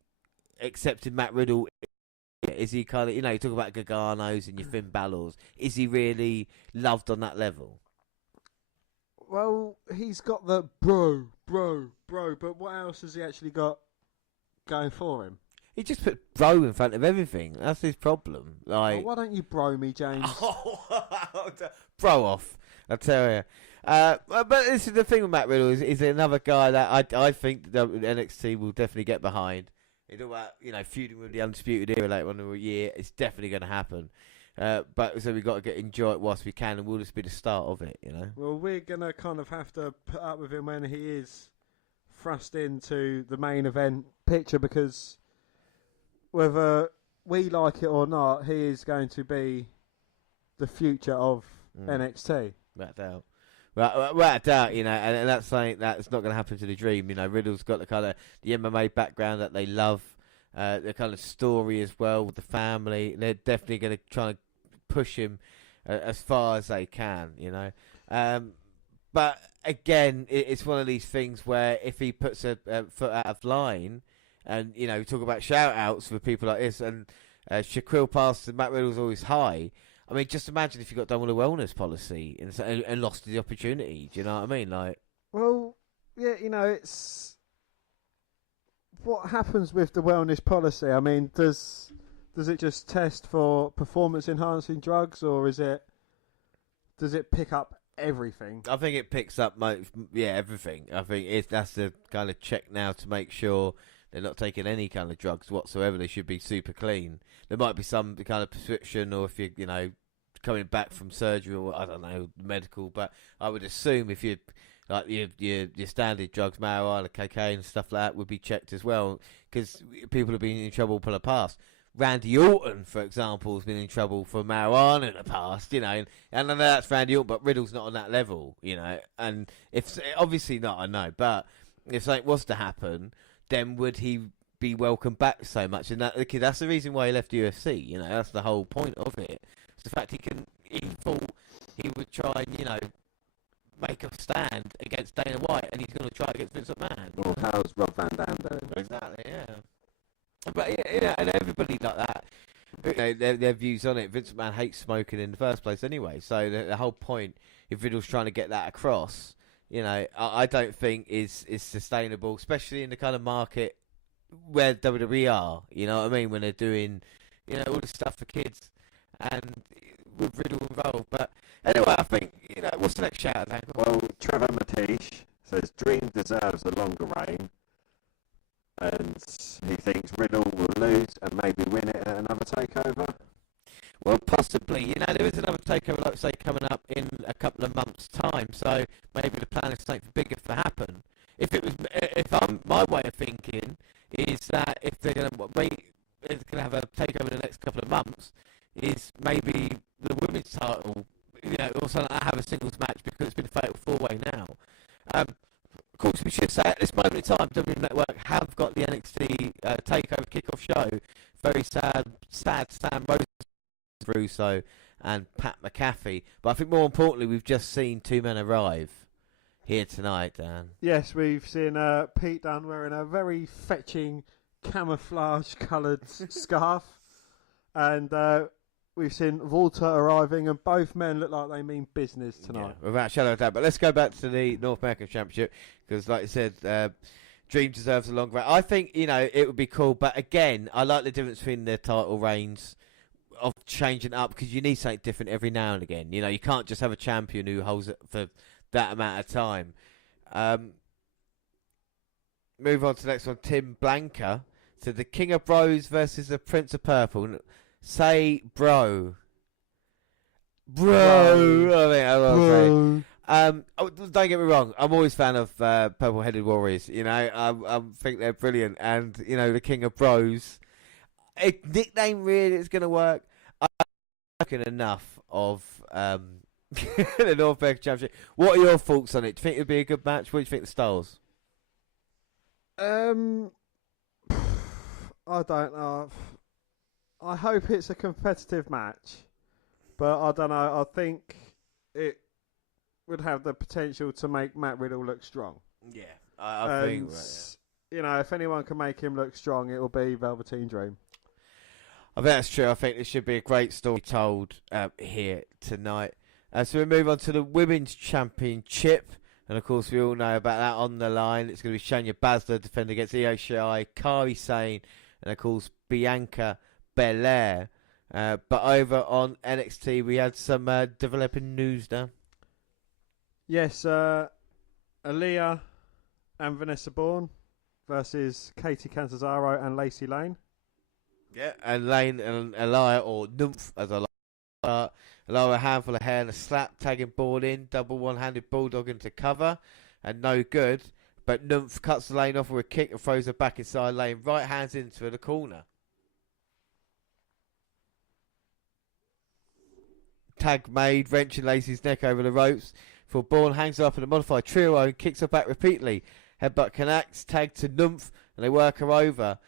accepted Matt Riddle? Is he kind of, you talk about Garganos and your Finn Balor's. Is he really loved on that level? Well, he's got the bro, but what else has he actually got going for him? He just put bro in front of everything. That's his problem. Like, why don't you bro me, James? Bro off, I tell you. But this is the thing with Matt Riddle is another guy that I think the NXT will definitely get behind. It's all about feuding with the Undisputed Era later on in the year. It's definitely going to happen. But so we've got to enjoy it whilst we can, and we'll just be the start of it. Well, we're gonna kind of have to put up with him when he is thrust into the main event picture, because whether we like it or not, he is going to be the future of NXT. Without doubt. Without doubt, and that's something that's not going to happen to the Dream. Riddle's got the kind of the MMA background that they love, the kind of story as well with the family. They're definitely going to try and push him as far as they can, But again, it's one of these things where if he puts a foot out of line, and we talk about shout outs for people like this, and Shaquille Pass and Matt Riddle's always high. I mean, just imagine if you got done with a wellness policy and lost the opportunity. Do you know what I mean? Like, well, yeah, it's what happens with the wellness policy. I mean, does it just test for performance enhancing drugs, or does it pick up everything? I think it picks up everything. I think that's the kind of check now to make sure they're not taking any kind of drugs whatsoever. They should be super clean. There might be some kind of prescription, or if you're, coming back from surgery, or I don't know, medical. But I would assume if you like your standard drugs, marijuana, cocaine, stuff like that, would be checked as well, because people have been in trouble for the past. Randy Orton, for example, has been in trouble for marijuana in the past, and I know that's Randy Orton, but Riddle's not on that level, and if obviously not, I know, but if something was to happen, then would he be welcome back so much? And that's the reason why he left UFC. That's the whole point of it. It's the fact he thought he would try and make a stand against Dana White, and he's going to try against Vince McMahon. Well, how's Rob Van Dam doing? Exactly, yeah. But and everybody like that, their views on it. Vince McMahon hates smoking in the first place anyway. So the whole point, if Riddle's trying to get that across, I don't think is sustainable, especially in the kind of market where WWE are. You know what I mean? When they're doing, all the stuff for kids, and with Riddle involved. But anyway, I think what's the next shout out? Well, Trevor Matish says Dream deserves a longer reign, and he thinks Riddle will lose and maybe win it at another takeover. Well, possibly. There is another takeover, like I say, coming up in a couple of months' time. So maybe the plan is something bigger to happen. My way of thinking is that if they're going to have a takeover in the next couple of months, is maybe the women's title, also not have a singles match, because it's been a fatal four-way now. Of course, we should say at this moment in time, WWE Network have got the NXT takeover kickoff show. Very sad Sam Rose, Russo and Pat McAfee. But I think more importantly, we've just seen two men arrive here tonight, Dan. Yes, we've seen Pete Dunne wearing a very fetching camouflage-coloured scarf, and we've seen Walter arriving, and both men look like they mean business tonight. Yeah, without a shadow of doubt. But let's go back to the North American Championship, because, like you said, Dream deserves a long reign. I think it would be cool, but again, I like the difference between the title reigns. of changing up because you need something different every now and again. You know, you can't just have a champion who holds it for that amount of time. Move on to the next one. Tim Blanca. So the King of Bros versus the Prince of Purple. Say bro. Bro. I think I will say. Don't get me wrong. I'm always a fan of Purple-Headed Warriors. You know, I think they're brilliant. And, you know, the King of Bros. A nickname really is going to work. I've spoken enough of the North American Championship. What are your thoughts on it? Do you think it would be a good match? What do you think of the styles? I don't know. I hope it's a competitive match, but I don't know. I think it would have the potential to make Matt Riddle look strong. Yeah, I think. Right, yeah. You know, if anyone can make him look strong, it will be Velveteen Dream. I think that's true. I think there should be a great story told here tonight. So we move on to the Women's Championship. And, of course, we all know about that on the line. It's going to be Shayna Baszler defending against Io Shirai, Kairi Sane, and, of course, Bianca Belair. But over on NXT, we had some developing news now. Yes, Aaliyah and Vanessa Bourne versus Katie Catanzaro and Lacey Lane. Yeah, and Lane and Elia, or Nymph, as I like. Allow a handful of hair and a slap, tagging Bourne in, double one-handed bulldog into cover, and no good. But Nymph cuts the Lane off with a kick and throws her back inside Lane, right hands into the corner. Tag made, wrenching Lacey's neck over the ropes. For Bourne hangs her up in a modified trio and kicks her back repeatedly. Headbutt connects, tag to Nymph, and they work her over.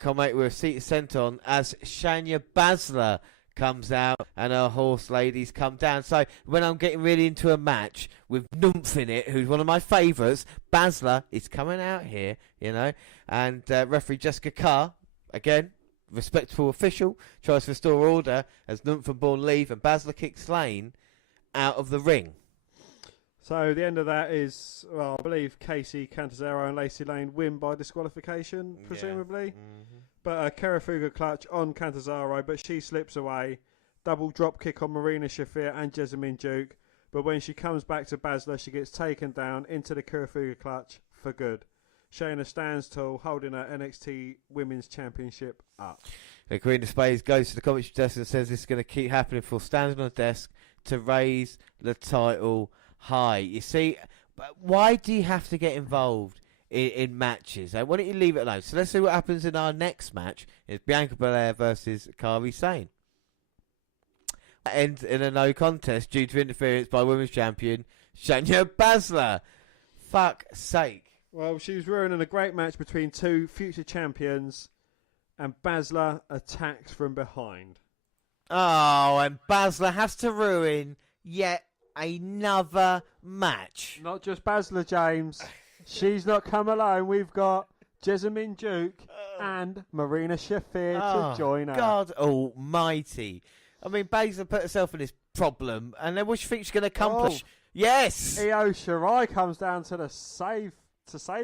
Culminate with a seated senton as Shayna Baszler comes out and her horse ladies come down. So when I'm getting really into a match with Nymph in it, who's one of my favourites, Baszler is coming out here, you know, and referee Jessica Carr, again, respectful official, tries to restore order as Nymph and Bourne leave and Baszler kicks Lane out of the ring. So the end of that is, well, I believe Casey Catanzaro and Lacey Lane win by disqualification, presumably. Yeah. Mm-hmm. But a Karafuga clutch on Catanzaro, but she slips away. Double drop kick on Marina Shafir and Jessamine Duke. But when she comes back to Baszler, she gets taken down into the Karafuga clutch for good. Shayna stands tall, holding her NXT Women's Championship up. The Queen of Spades goes to the commentary desk and says this is going to keep happening for standing on the desk to raise the title high. You see, why do you have to get involved in matches? Why don't you leave it alone? So let's see what happens in our next match. It's Bianca Belair versus Kairi Sane. Ends in a no contest due to interference by Women's Champion Shayna Baszler. Fuck's sake. Well, she was ruining a great match between two future champions, and Baszler attacks from behind. Oh, and Baszler has to ruin yet another match. Not just Baszler, James. She's not come alone. We've got Jessamine Duke and Marina Shafir to join her. God almighty. I mean, Baszler put herself in this problem, and then what do you think she's going to accomplish? Yes! Io Shirai comes down to save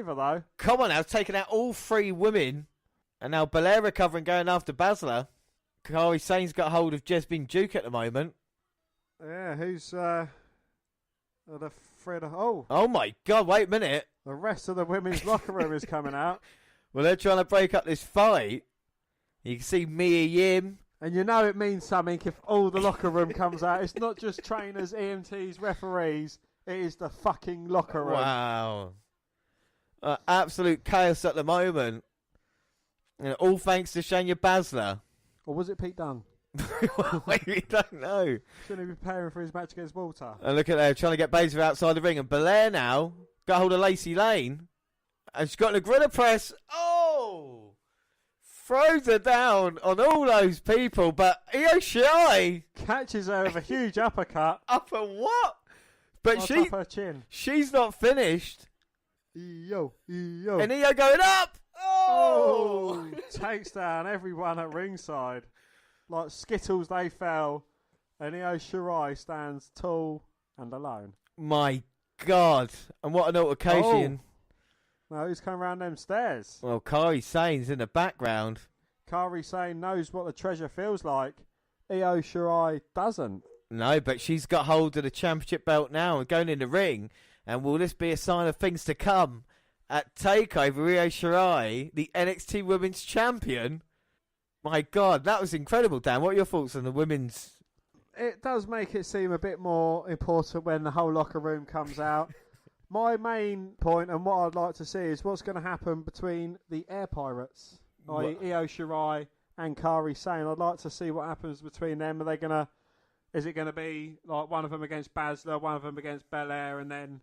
her, though. Come on now, taking out all three women, and now Belair recovering, going after Baszler. Kairi Sane's got hold of Jessamine Duke at the moment. Yeah, who's the Fred? Oh my God! Wait a minute. The rest of the women's locker room is coming out. Well, they're trying to break up this fight. You can see Mia Yim. And you know it means something if all the locker room comes out. It's not just trainers, EMTs, referees. It is the fucking locker room. Wow. Absolute chaos at the moment. And all thanks to Shayna Baszler. Or was it Pete Dunne? Wait, we don't know. Shouldn't he be preparing for his match against Walter? And look at that, trying to get Baszler outside the ring. And Belair now got hold of Lacey Lane. And she's got the gorilla press. Oh! Throws her down on all those people. But Io Shirai catches her with a huge uppercut. Upper what? But up her chin. She's not finished. Io. And Io going up. Oh! Takes down everyone at ringside. Like Skittles, they fell. And Io Shirai stands tall and alone. My God. And what an altercation. No, who's coming around them stairs? Well, Kairi Sane's in the background. Kairi Sane knows what the treasure feels like. Io Shirai doesn't. No, but she's got hold of the championship belt now and going in the ring. And will this be a sign of things to come at Takeover? Io Shirai, the NXT Women's Champion. My God, that was incredible, Dan. What are your thoughts on the women's? It does make it seem a bit more important when the whole locker room comes out. My main point and what I'd like to see is what's going to happen between the Air Pirates, i.e. Io Shirai and Kairi Sane. I'd like to see what happens between them. Are they going to? Is it going to be like one of them against Baszler, one of them against Belair, and then,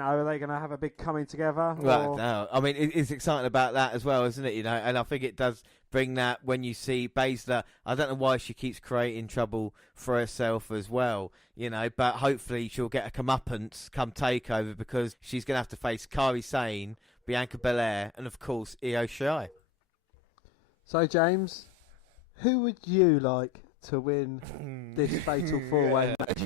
are they going to have a big coming together? Well, no. I mean, it's exciting about that as well, isn't it? And I think it does bring that when you see Baszler. I don't know why she keeps creating trouble for herself as well, but hopefully she'll get a comeuppance come Takeover because she's going to have to face Kairi Sane, Bianca Belair, and of course Io Shirai. So, James, who would you like to win this fatal four-way match?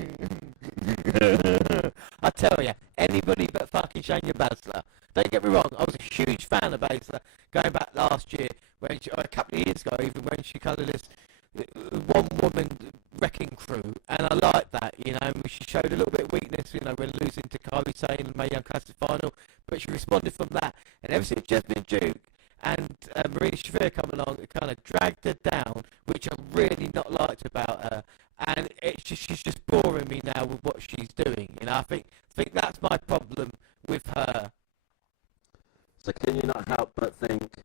I tell you, anybody but fucking Shayna Baszler. Don't get me wrong, I was a huge fan of Baszler going back last year, or a couple of years ago, even when she kind of this one-woman wrecking crew, and I like that, and she showed a little bit of weakness, when losing to Kairi Sane in the Mae Young Classic final, but she responded from that, and ever since Jasmine Duke and Marina Shafir come along, it kind of dragged her down, which I really not liked about her. And she's just boring me now with what she's doing. I think that's my problem with her. So can you not help but think,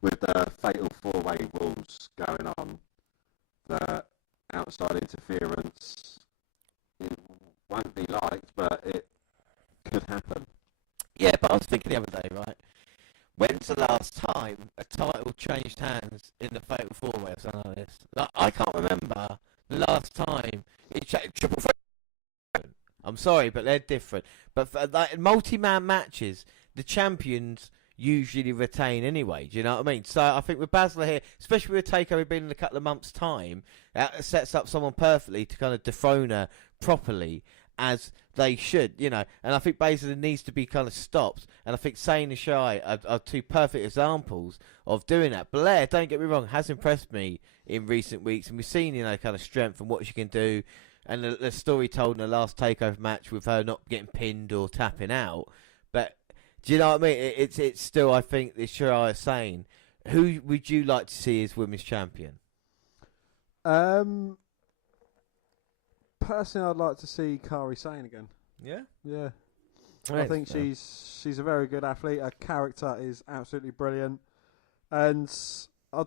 with the fatal four-way rules going on, that outside interference it won't be liked, but it could happen? Yeah, but I was thinking the other day, right? When's the last time a title changed hands in the fatal four-way or something like this? I can't remember the last time it changed. Triple threat. I'm sorry, but they're different. But for multi-man matches, the champions usually retain anyway. Do you know what I mean? So I think with Baszler here, especially with Takeover being in a couple of months' time, that sets up someone perfectly to kind of dethrone her properly, as they should, and I think Baszler needs to be kind of stopped, and I think Sane and Shai are two perfect examples of doing that. Blair, don't get me wrong, has impressed me in recent weeks, and we've seen, kind of strength and what she can do, and the story told in the last Takeover match with her not getting pinned or tapping out, but do you know what I mean? It's still, I think, the Shai is saying, who would you like to see as women's champion? Personally, I'd like to see Kairi Sane again. Yeah? Yeah. I think she's a very good athlete. Her character is absolutely brilliant. And I'd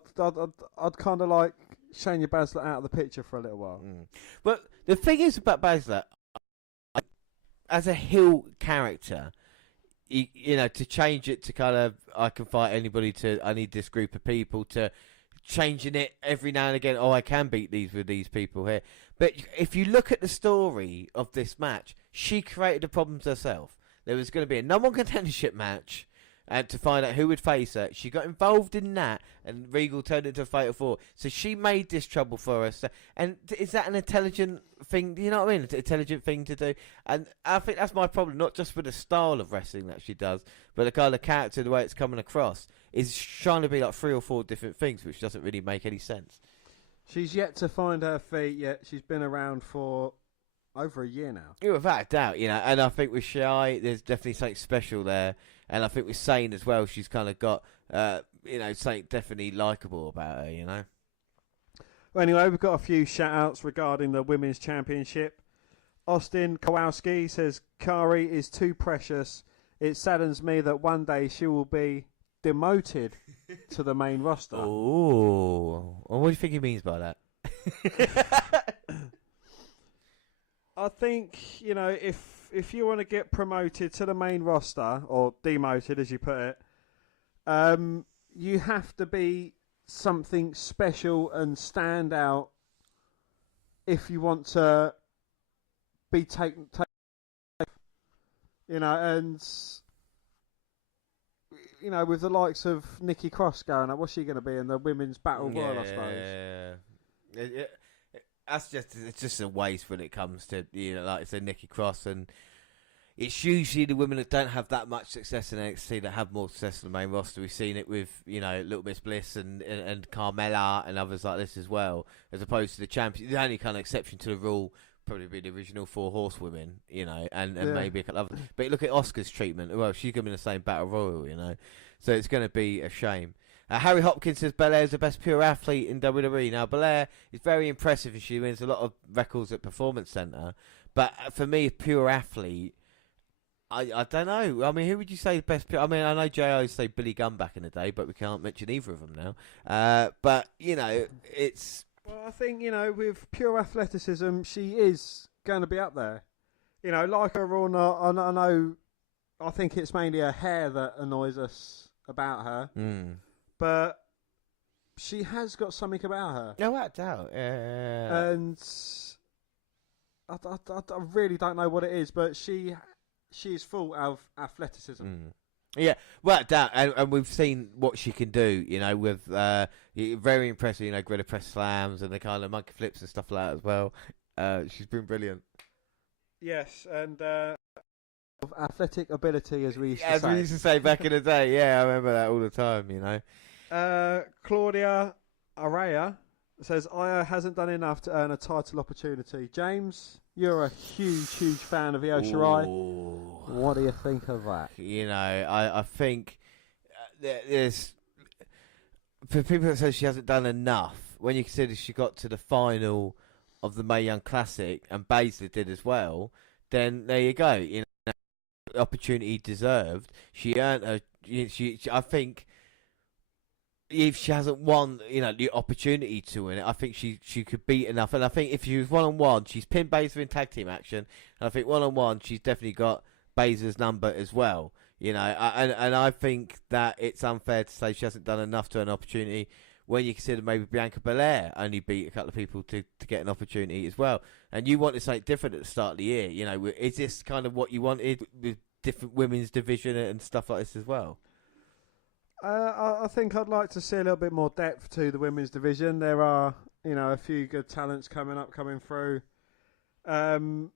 kind of like Shayna Baszler out of the picture for a little while. But the thing is about Baszler, as a heel character, to change it to kind of, I can fight anybody to, I need this group of people, to changing it every now and again, I can beat these people here. But if you look at the story of this match, she created the problems herself. There was going to be a number one contendership match, and to find out who would face her. She got involved in that, and Regal turned into a fatal four. So she made this trouble for us. And is that an intelligent thing? You know what I mean? An intelligent thing to do. And I think that's my problem, not just with the style of wrestling that she does, but the kind of character, the way it's coming across, is trying to be like 3 or 4 different things, which doesn't really make any sense. She's yet to find her feet yet. She's been around for over a year now. Yeah, without a doubt, and I think with Shai, there's definitely something special there. And I think with Sane as well, she's kind of got, something definitely likeable about her, Well, anyway, we've got a few shout-outs regarding the Women's Championship. Austin Kowalski says, Kairi is too precious. It saddens me that one day she will be demoted to the main roster. Oh, well, what do you think he means by that? I think, if you want to get promoted to the main roster, or demoted as you put it, you have to be something special and stand out if you want to be taken, and with the likes of Nikki Cross going up, what's she going to be in the women's battle royal, I suppose? Yeah. It's just a waste when it comes to, like I said, Nikki Cross, and it's usually the women that don't have that much success in NXT that have more success in the main roster. We've seen it with, Little Miss Bliss and Carmella and others like this as well, as opposed to the champion. The only kind of exception to the rule probably be the original 4 horsewomen, and maybe a couple others. But look at Oscar's treatment. Well, she's going to be in the same battle royal, so it's going to be a shame. Harry Hopkins says Belair is the best pure athlete in WWE. Now, Belair is very impressive and she wins a lot of records at Performance Center. But for me, pure athlete, I don't know. I mean, who would you say the best? I mean, I know J.O. say Billy Gunn back in the day, but we can't mention either of them now. But, it's... Well, I think, with pure athleticism, she is going to be up there. Like her or not, I think it's mainly her hair that annoys us about her. But she has got something about her. No, without doubt. And I really don't know what it is, but she is full of athleticism. Yeah, without doubt, and we've seen what she can do, with very impressive, Greta press slams and the kind of monkey flips and stuff like that as well. She's been brilliant. Yes, and of athletic ability, as we used to say. As we used to say back in the day, yeah, I remember that all the time, Claudia Araya says Io hasn't done enough to earn a title opportunity. James, you're a huge fan of Io Shirai. What do you think of that? I think there's, for people that say she hasn't done enough, when you consider she got to the final of the Mae Young Classic and Baszler did as well, then there you go. Opportunity deserved. She earned a. I think if she hasn't won, the opportunity to win it, I think she could beat enough. And I think if she was 1-on-1, she's pinned Baszler in tag team action. And I think 1-on-1, she's definitely got Baszler's number as well. And I think that it's unfair to say she hasn't done enough to an opportunity when you consider maybe Bianca Belair only beat a couple of people to get an opportunity as well. And you wanted something different at the start of the year. Is this kind of what you wanted with different women's division and stuff like this as well? I think I'd like to see a little bit more depth to the women's division. There are, a few good talents coming through. Casey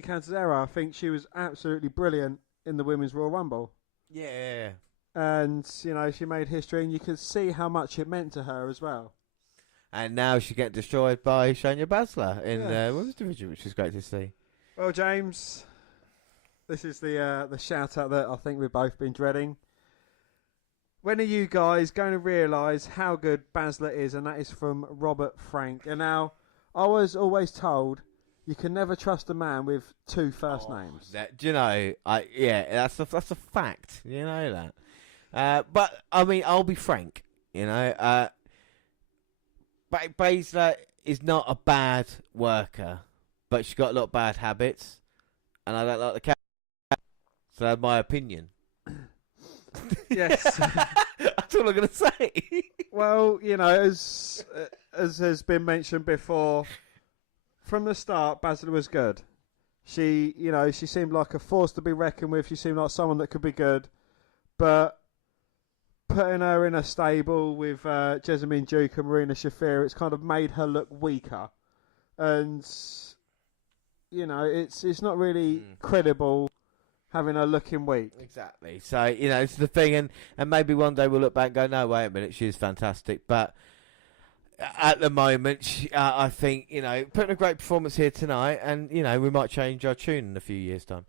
Catanzaro, I think she was absolutely brilliant in the Women's Royal Rumble. Yeah. And, she made history, and you could see how much it meant to her as well. And now she get destroyed by Shayna Baszler in the women's division, which is great to see. Well, James, this is the shout-out that I think we've both been dreading. When are you guys going to realise how good Baszler is? And that is from Robert Frank. And now, I was always told you can never trust a man with 2 first names. That's a fact. You know that. But, I mean, I'll be frank. Baszler is not a bad worker, but she's got a lot of bad habits. And I don't like the cat. So that's my opinion. Yes. That's all I'm going to say. Well, as has been mentioned before, from the start, Baszler was good. She seemed like a force to be reckoned with. She seemed like someone that could be good. But putting her in a stable with Jessamine Duke and Marina Shafir, it's kind of made her look weaker. And, it's not really credible having her looking weak. Exactly. So, it's the thing. And maybe one day we'll look back and go, no, wait a minute, she's fantastic. But at the moment, I think, putting a great performance here tonight. And, we might change our tune in a few years' time.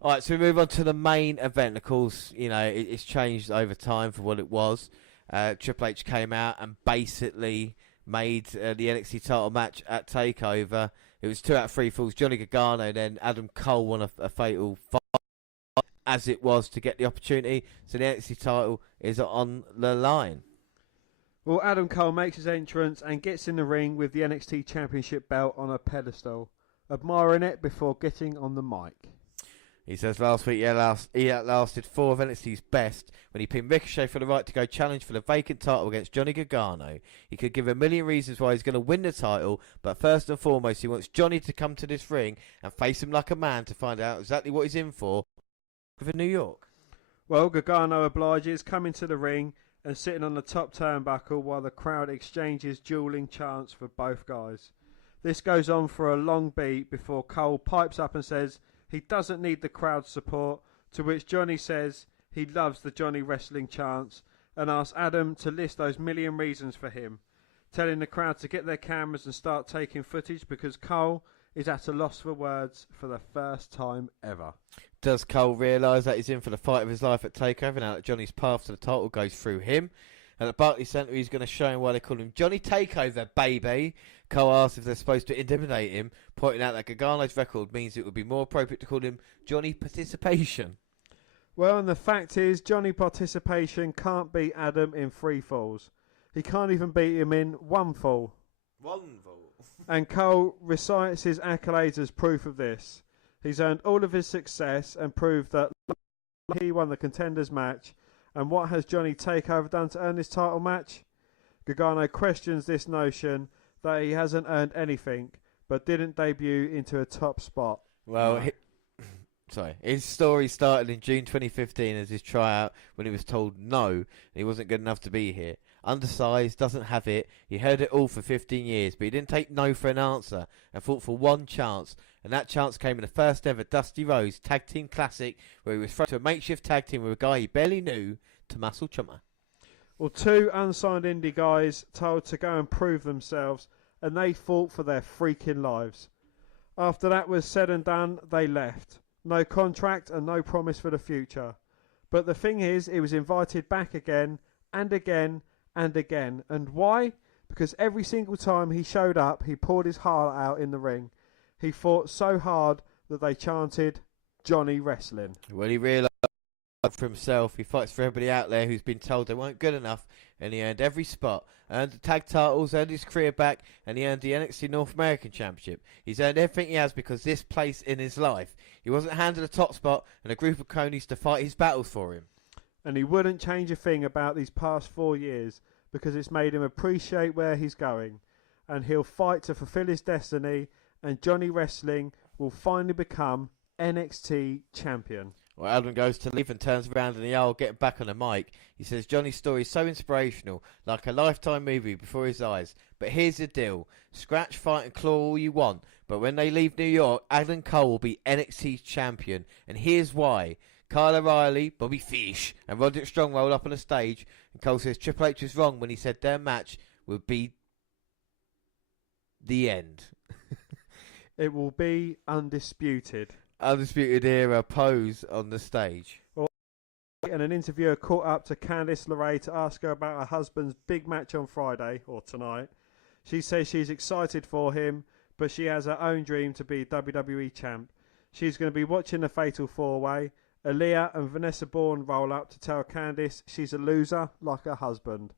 All right, so we move on to the main event. Of course, it's changed over time from what it was. Triple H came out and basically made the NXT title match at TakeOver. It was 2 out of 3 falls. Johnny Gargano, then Adam Cole won a fatal fight as it was to get the opportunity. So the NXT title is on the line. Well, Adam Cole makes his entrance and gets in the ring with the NXT Championship belt on a pedestal, admiring it before getting on the mic. He says last week he outlasted 4 of NXT's best when he pinned Ricochet for the right to go challenge for the vacant title against Johnny Gargano. He could give a million reasons why he's going to win the title, but first and foremost he wants Johnny to come to this ring and face him like a man to find out exactly what he's in for New York. Well, Gargano obliges, coming to the ring and sitting on the top turnbuckle while the crowd exchanges dueling chants for both guys. This goes on for a long beat before Cole pipes up and says, he doesn't need the crowd's support, to which Johnny says he loves the Johnny Wrestling chants and asks Adam to list those million reasons for him, telling the crowd to get their cameras and start taking footage because Cole is at a loss for words for the first time ever. Does Cole realise that he's in for the fight of his life at TakeOver now that Johnny's path to the title goes through him? And at Barclays Centre, he's going to show him why they call him Johnny Takeover, baby. Cole asks if they're supposed to intimidate him, pointing out that Gargano's record means it would be more appropriate to call him Johnny Participation. Well, and the fact is, Johnny Participation can't beat Adam in 3 falls. He can't even beat him in 1 fall. And Cole recites his accolades as proof of this. He's earned all of his success and proved that he won the contenders match. And what has Johnny Takeover done to earn this title match? Gargano questions this notion that he hasn't earned anything, but didn't debut into a top spot. Well, his story started in June 2015 as his tryout when he was told no, he wasn't good enough to be here. Undersized, doesn't have it. He heard it all for 15 years, but he didn't take no for an answer and fought for one chance. And that chance came in the first ever Dusty Rhodes Tag Team Classic, where he was thrown to a makeshift tag team with a guy he barely knew, Tommaso Ciampa. Well, 2 unsigned indie guys told to go and prove themselves, and they fought for their freaking lives. After that was said and done, they left. No contract and no promise for the future. But the thing is, he was invited back again and again and again. And why? Because every single time he showed up, he poured his heart out in the ring. He fought so hard that they chanted Johnny Wrestling. Well, he realised for himself, he fights for everybody out there who's been told they weren't good enough, and he earned every spot, earned the tag titles, earned his career back, and he earned the NXT North American Championship. He's earned everything he has because this place in his life. He wasn't handed a top spot and a group of conies to fight his battles for him. And he wouldn't change a thing about these past 4 years because it's made him appreciate where he's going. And he'll fight to fulfill his destiny, and Johnny Wrestling will finally become NXT champion. Well, Adam goes to leave and turns around in the aisle, getting back on the mic. He says Johnny's story is so inspirational, like a Lifetime movie before his eyes. But here's the deal. Scratch, fight and claw all you want. But when they leave New York, Adam Cole will be NXT champion. And here's why. Kyle O'Reilly, Bobby Fish and Roderick Strong roll up on the stage. And Cole says Triple H was wrong when he said their match would be the end. It will be undisputed. Undisputed Era pose on the stage. And an interviewer caught up to Candice LeRae to ask her about her husband's big match on Friday, or tonight. She says she's excited for him, but she has her own dream to be WWE champ. She's going to be watching the Fatal 4-Way. Aaliyah and Vanessa Bourne roll up to tell Candice she's a loser like her husband.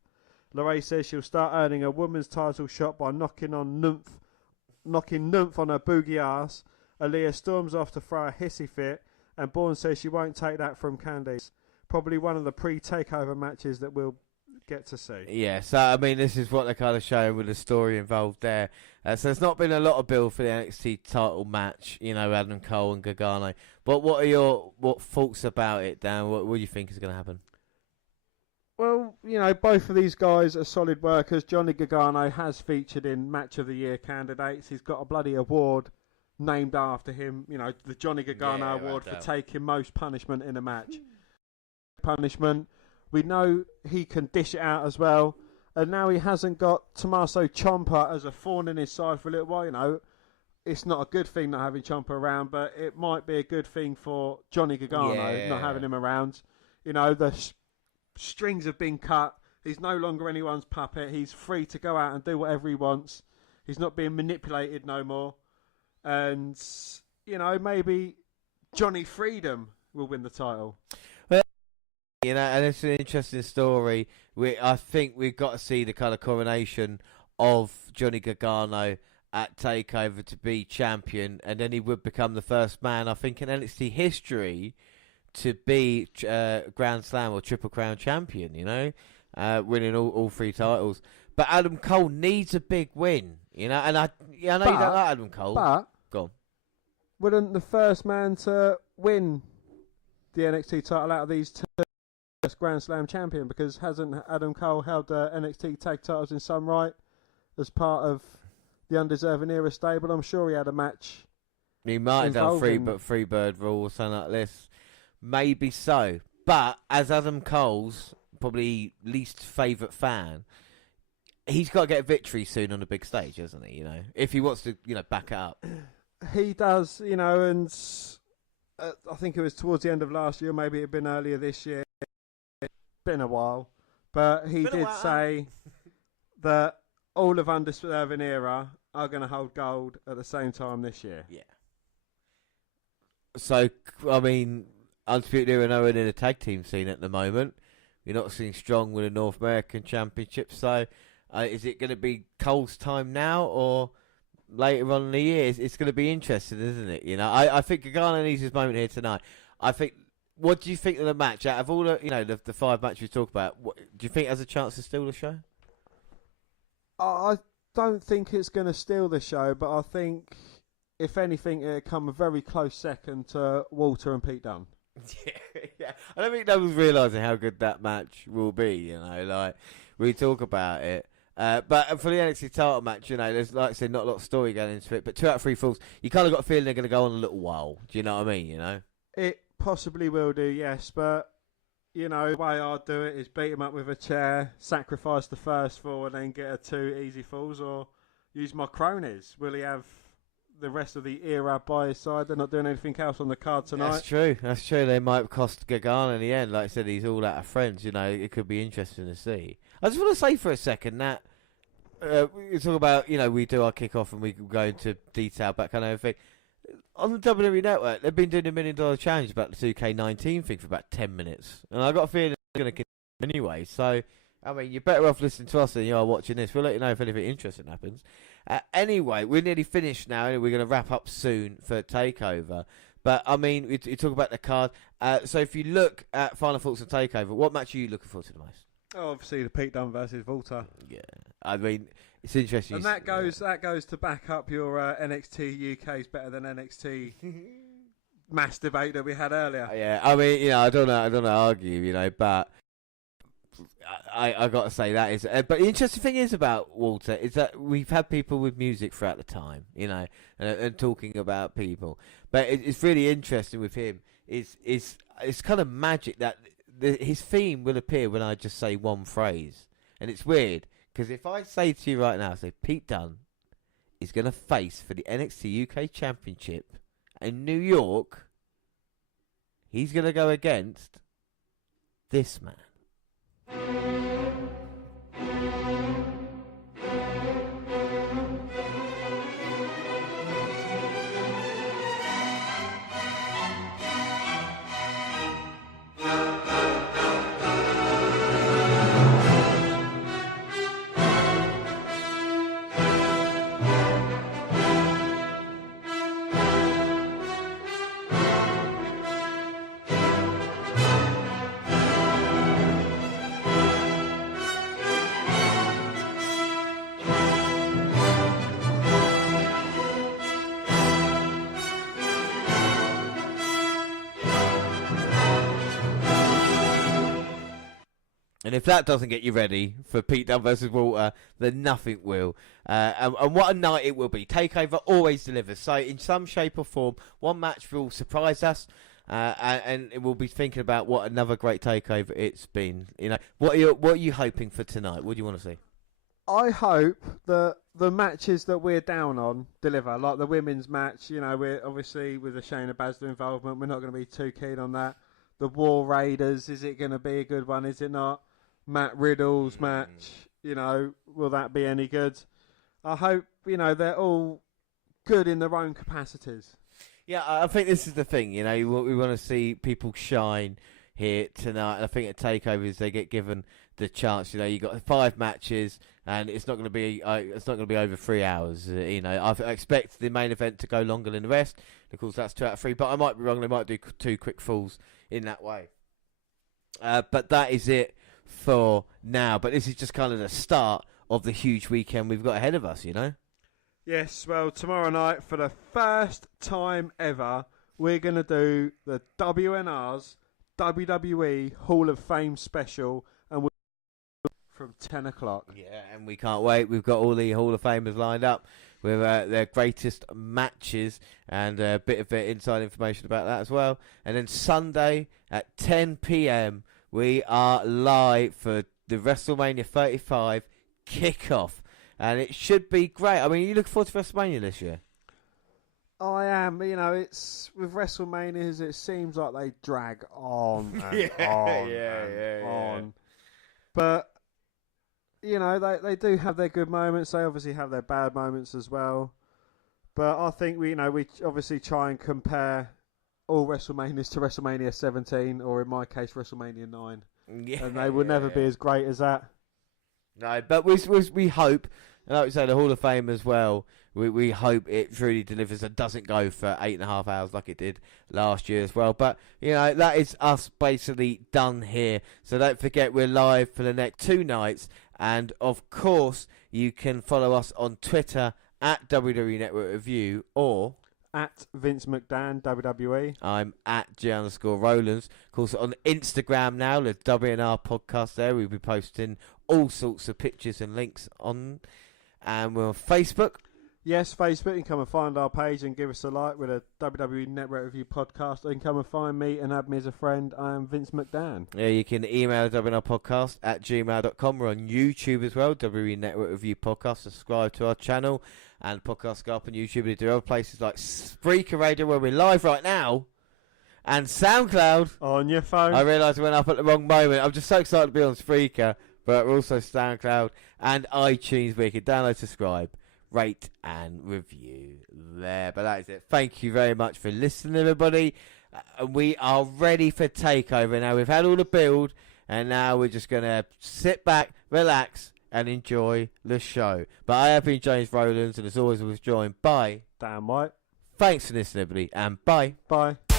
LeRae says she'll start earning a woman's title shot by knocking Nymph on her boogie ass. Aaliyah storms off to throw a hissy fit, and Bourne says she won't take that from Candice. Probably one of the pre-takeover matches that we'll get to see. Yeah, so I mean, this is what they're kind of showing with the story involved there. So there's not been a lot of build for the NXT title match, you know, Adam Cole and Gargano. But what are your thoughts about it, Dan? What do you think is going to happen? Well, you know, both of these guys are solid workers. Johnny Gargano has featured in Match of the Year candidates. He's got a bloody award named after him, you know, the Johnny Gargano Award for taking most punishment in a match. Punishment. We know he can dish it out as well. And now he hasn't got Tommaso Ciampa as a thorn in his side for a little while. You know, it's not a good thing not having Ciampa around, but it might be a good thing for Johnny Gargano not having him around. You know, the strings have been cut. He's no longer anyone's puppet. He's free to go out and do whatever he wants. He's not being manipulated no more. And, you know, maybe Johnny Freedom will win the title. Well, you know, and it's an interesting story. I think we've got to see the kind of coronation of Johnny Gargano at TakeOver to be champion, and then he would become the first man, I think, in NXT history to be Grand Slam or Triple Crown champion, you know, winning all 3 titles. But Adam Cole needs a big win, you know, and I know you don't like Adam Cole. But go on. Wouldn't the first man to win the NXT title out of these 2 first Grand Slam champion? Because hasn't Adam Cole held the NXT tag titles in some right as part of the Undeserving Era stable? I'm sure he had a match He might have done involving- free bird rule or something like this. Maybe so. But as Adam Cole's probably least favourite fan, he's got to get a victory soon on the big stage, hasn't he? You know, if he wants to, back it up. He does, and I think it was towards the end of last year, maybe it had been earlier this year. Been a while, but he did say that all of Undeserving Era are going to hold gold at the same time this year. Yeah. So, I mean, Undisputed Era no one in the tag team scene at the moment. You're not seeing strong with the North American Championship. So, is it going to be Cole's time now or later on in the year? It's going to be interesting, isn't it? I think Gargano needs his moment here tonight. I think. What do you think of the match? Out of all the 5 matches we talk about, do you think it has a chance to steal the show? I don't think it's going to steal the show, but I think, if anything, it'll come a very close second to Walter and Pete Dunne. Yeah. I don't think no one's realising how good that match will be, we talk about it. But for the NXT title match, there's, like I said, not a lot of story going into it, but 2 out of 3 falls, you kind of got a feeling they're going to go on a little while. Do you know what I mean, It possibly will do, yes, but, the way I'd do it is beat him up with a chair, sacrifice the first fall, and then get a 2 easy falls, or use my cronies. Will he have the rest of the era by his side? They're not doing anything else on the card tonight. That's true. They might cost Gargano in the end. Like I said, he's all out of friends. It could be interesting to see. I just want to say for a second that we talk about, we do our kick-off and we go into detail about kind of everything. On the WWE Network, they've been doing a $1 million challenge about the 2K19 thing for about 10 minutes. And I got a feeling they're going to continue anyway. So, I mean, you're better off listening to us than you are watching this. We'll let you know if anything interesting happens. Anyway, we're nearly finished now. We're going to wrap up soon for TakeOver. But, I mean, we talk about the card. So, if you look at Final Thoughts on TakeOver, what match are you looking forward to the most? Obviously, the Pete Dunne versus Walter. Yeah. I mean, it's interesting. And that goes to back up your NXT UK's better than NXT mass debate that we had earlier. Yeah, I mean, I don't know, argue, but I got to say that is. But the interesting thing is about Walter is that we've had people with music throughout the time, and talking about people. But it's really interesting with him. It's kind of magic that his theme will appear when I just say one phrase, and it's weird. Because if I say to you right now, Pete Dunne is going to face for the NXT UK Championship in New York, he's going to go against this man. And if that doesn't get you ready for Pete Dunne versus Walter, then nothing will. And what a night it will be. TakeOver always delivers. So in some shape or form, one match will surprise us. And we'll be thinking about what another great TakeOver it's been. What are you hoping for tonight? What do you want to see? I hope that the matches that we're down on deliver. Like the women's match, we're obviously with the Shayna Baszler involvement, we're not going to be too keen on that. The War Raiders, is it going to be a good one? Is it not? Matt Riddle's match, will that be any good? I hope, they're all good in their own capacities. Yeah, I think this is the thing, we want to see people shine here tonight. And I think at TakeOvers they get given the chance. You got 5 matches, and it's not going to be over 3 hours. I expect the main event to go longer than the rest. Of course, that's 2 out of 3, but I might be wrong. They might do 2 quick falls in that way. But that is it for now. But this is just kind of the start of the huge weekend we've got ahead of us. Yes, well, tomorrow night, for the first time ever, we're going to do the WNR's WWE Hall of Fame special, and we're from 10 o'clock. Yeah, and we can't wait. We've got all the Hall of Famers lined up with their greatest matches and a bit of inside information about that as well. And then Sunday at 10 p.m. we are live for the WrestleMania 35 kickoff. And it should be great. I mean, you look forward to WrestleMania this year? I am. You know, it's with WrestleManias, it seems like they drag on and on. But, you know, they do have their good moments. They obviously have their bad moments as well. But I think we obviously try and compare all WrestleManias to WrestleMania 17, or in my case, WrestleMania 9. Yeah, and they will never be as great as that. No, but we hope, and like we say, the Hall of Fame as well, we hope it truly delivers and doesn't go for 8.5 hours like it did last year as well. But, you know, that is us basically done here. So don't forget, we're live for the next 2 nights. And, of course, you can follow us on Twitter at WWE Network Review or... at Vince McDan, WWE. I'm at G_Rollins. Of course, on Instagram now, the WNR podcast there. We'll be posting all sorts of pictures and links on. And we're on Facebook. Yes, Facebook. You can come and find our page and give us a like with a WWE Network Review podcast. And come and find me and add me as a friend. I am Vince McDan. Yeah, you can email WNR podcast at gmail.com. We're on YouTube as well, WWE Network Review podcast. Subscribe to our channel. And podcasts go up on YouTube. We do other places like Spreaker Radio, where we're live right now. And SoundCloud. On your phone. I realised I went up at the wrong moment. I'm just so excited to be on Spreaker. But we're also SoundCloud and iTunes, where you can download, subscribe, rate, and review there. But that is it. Thank you very much for listening, everybody. We are ready for TakeOver now. We've had all the build. And now we're just going to sit back, relax, and enjoy the show. But I have been James Rowlands, and as always, I was joined by Dan White. Thanks for listening, everybody, and bye. Bye.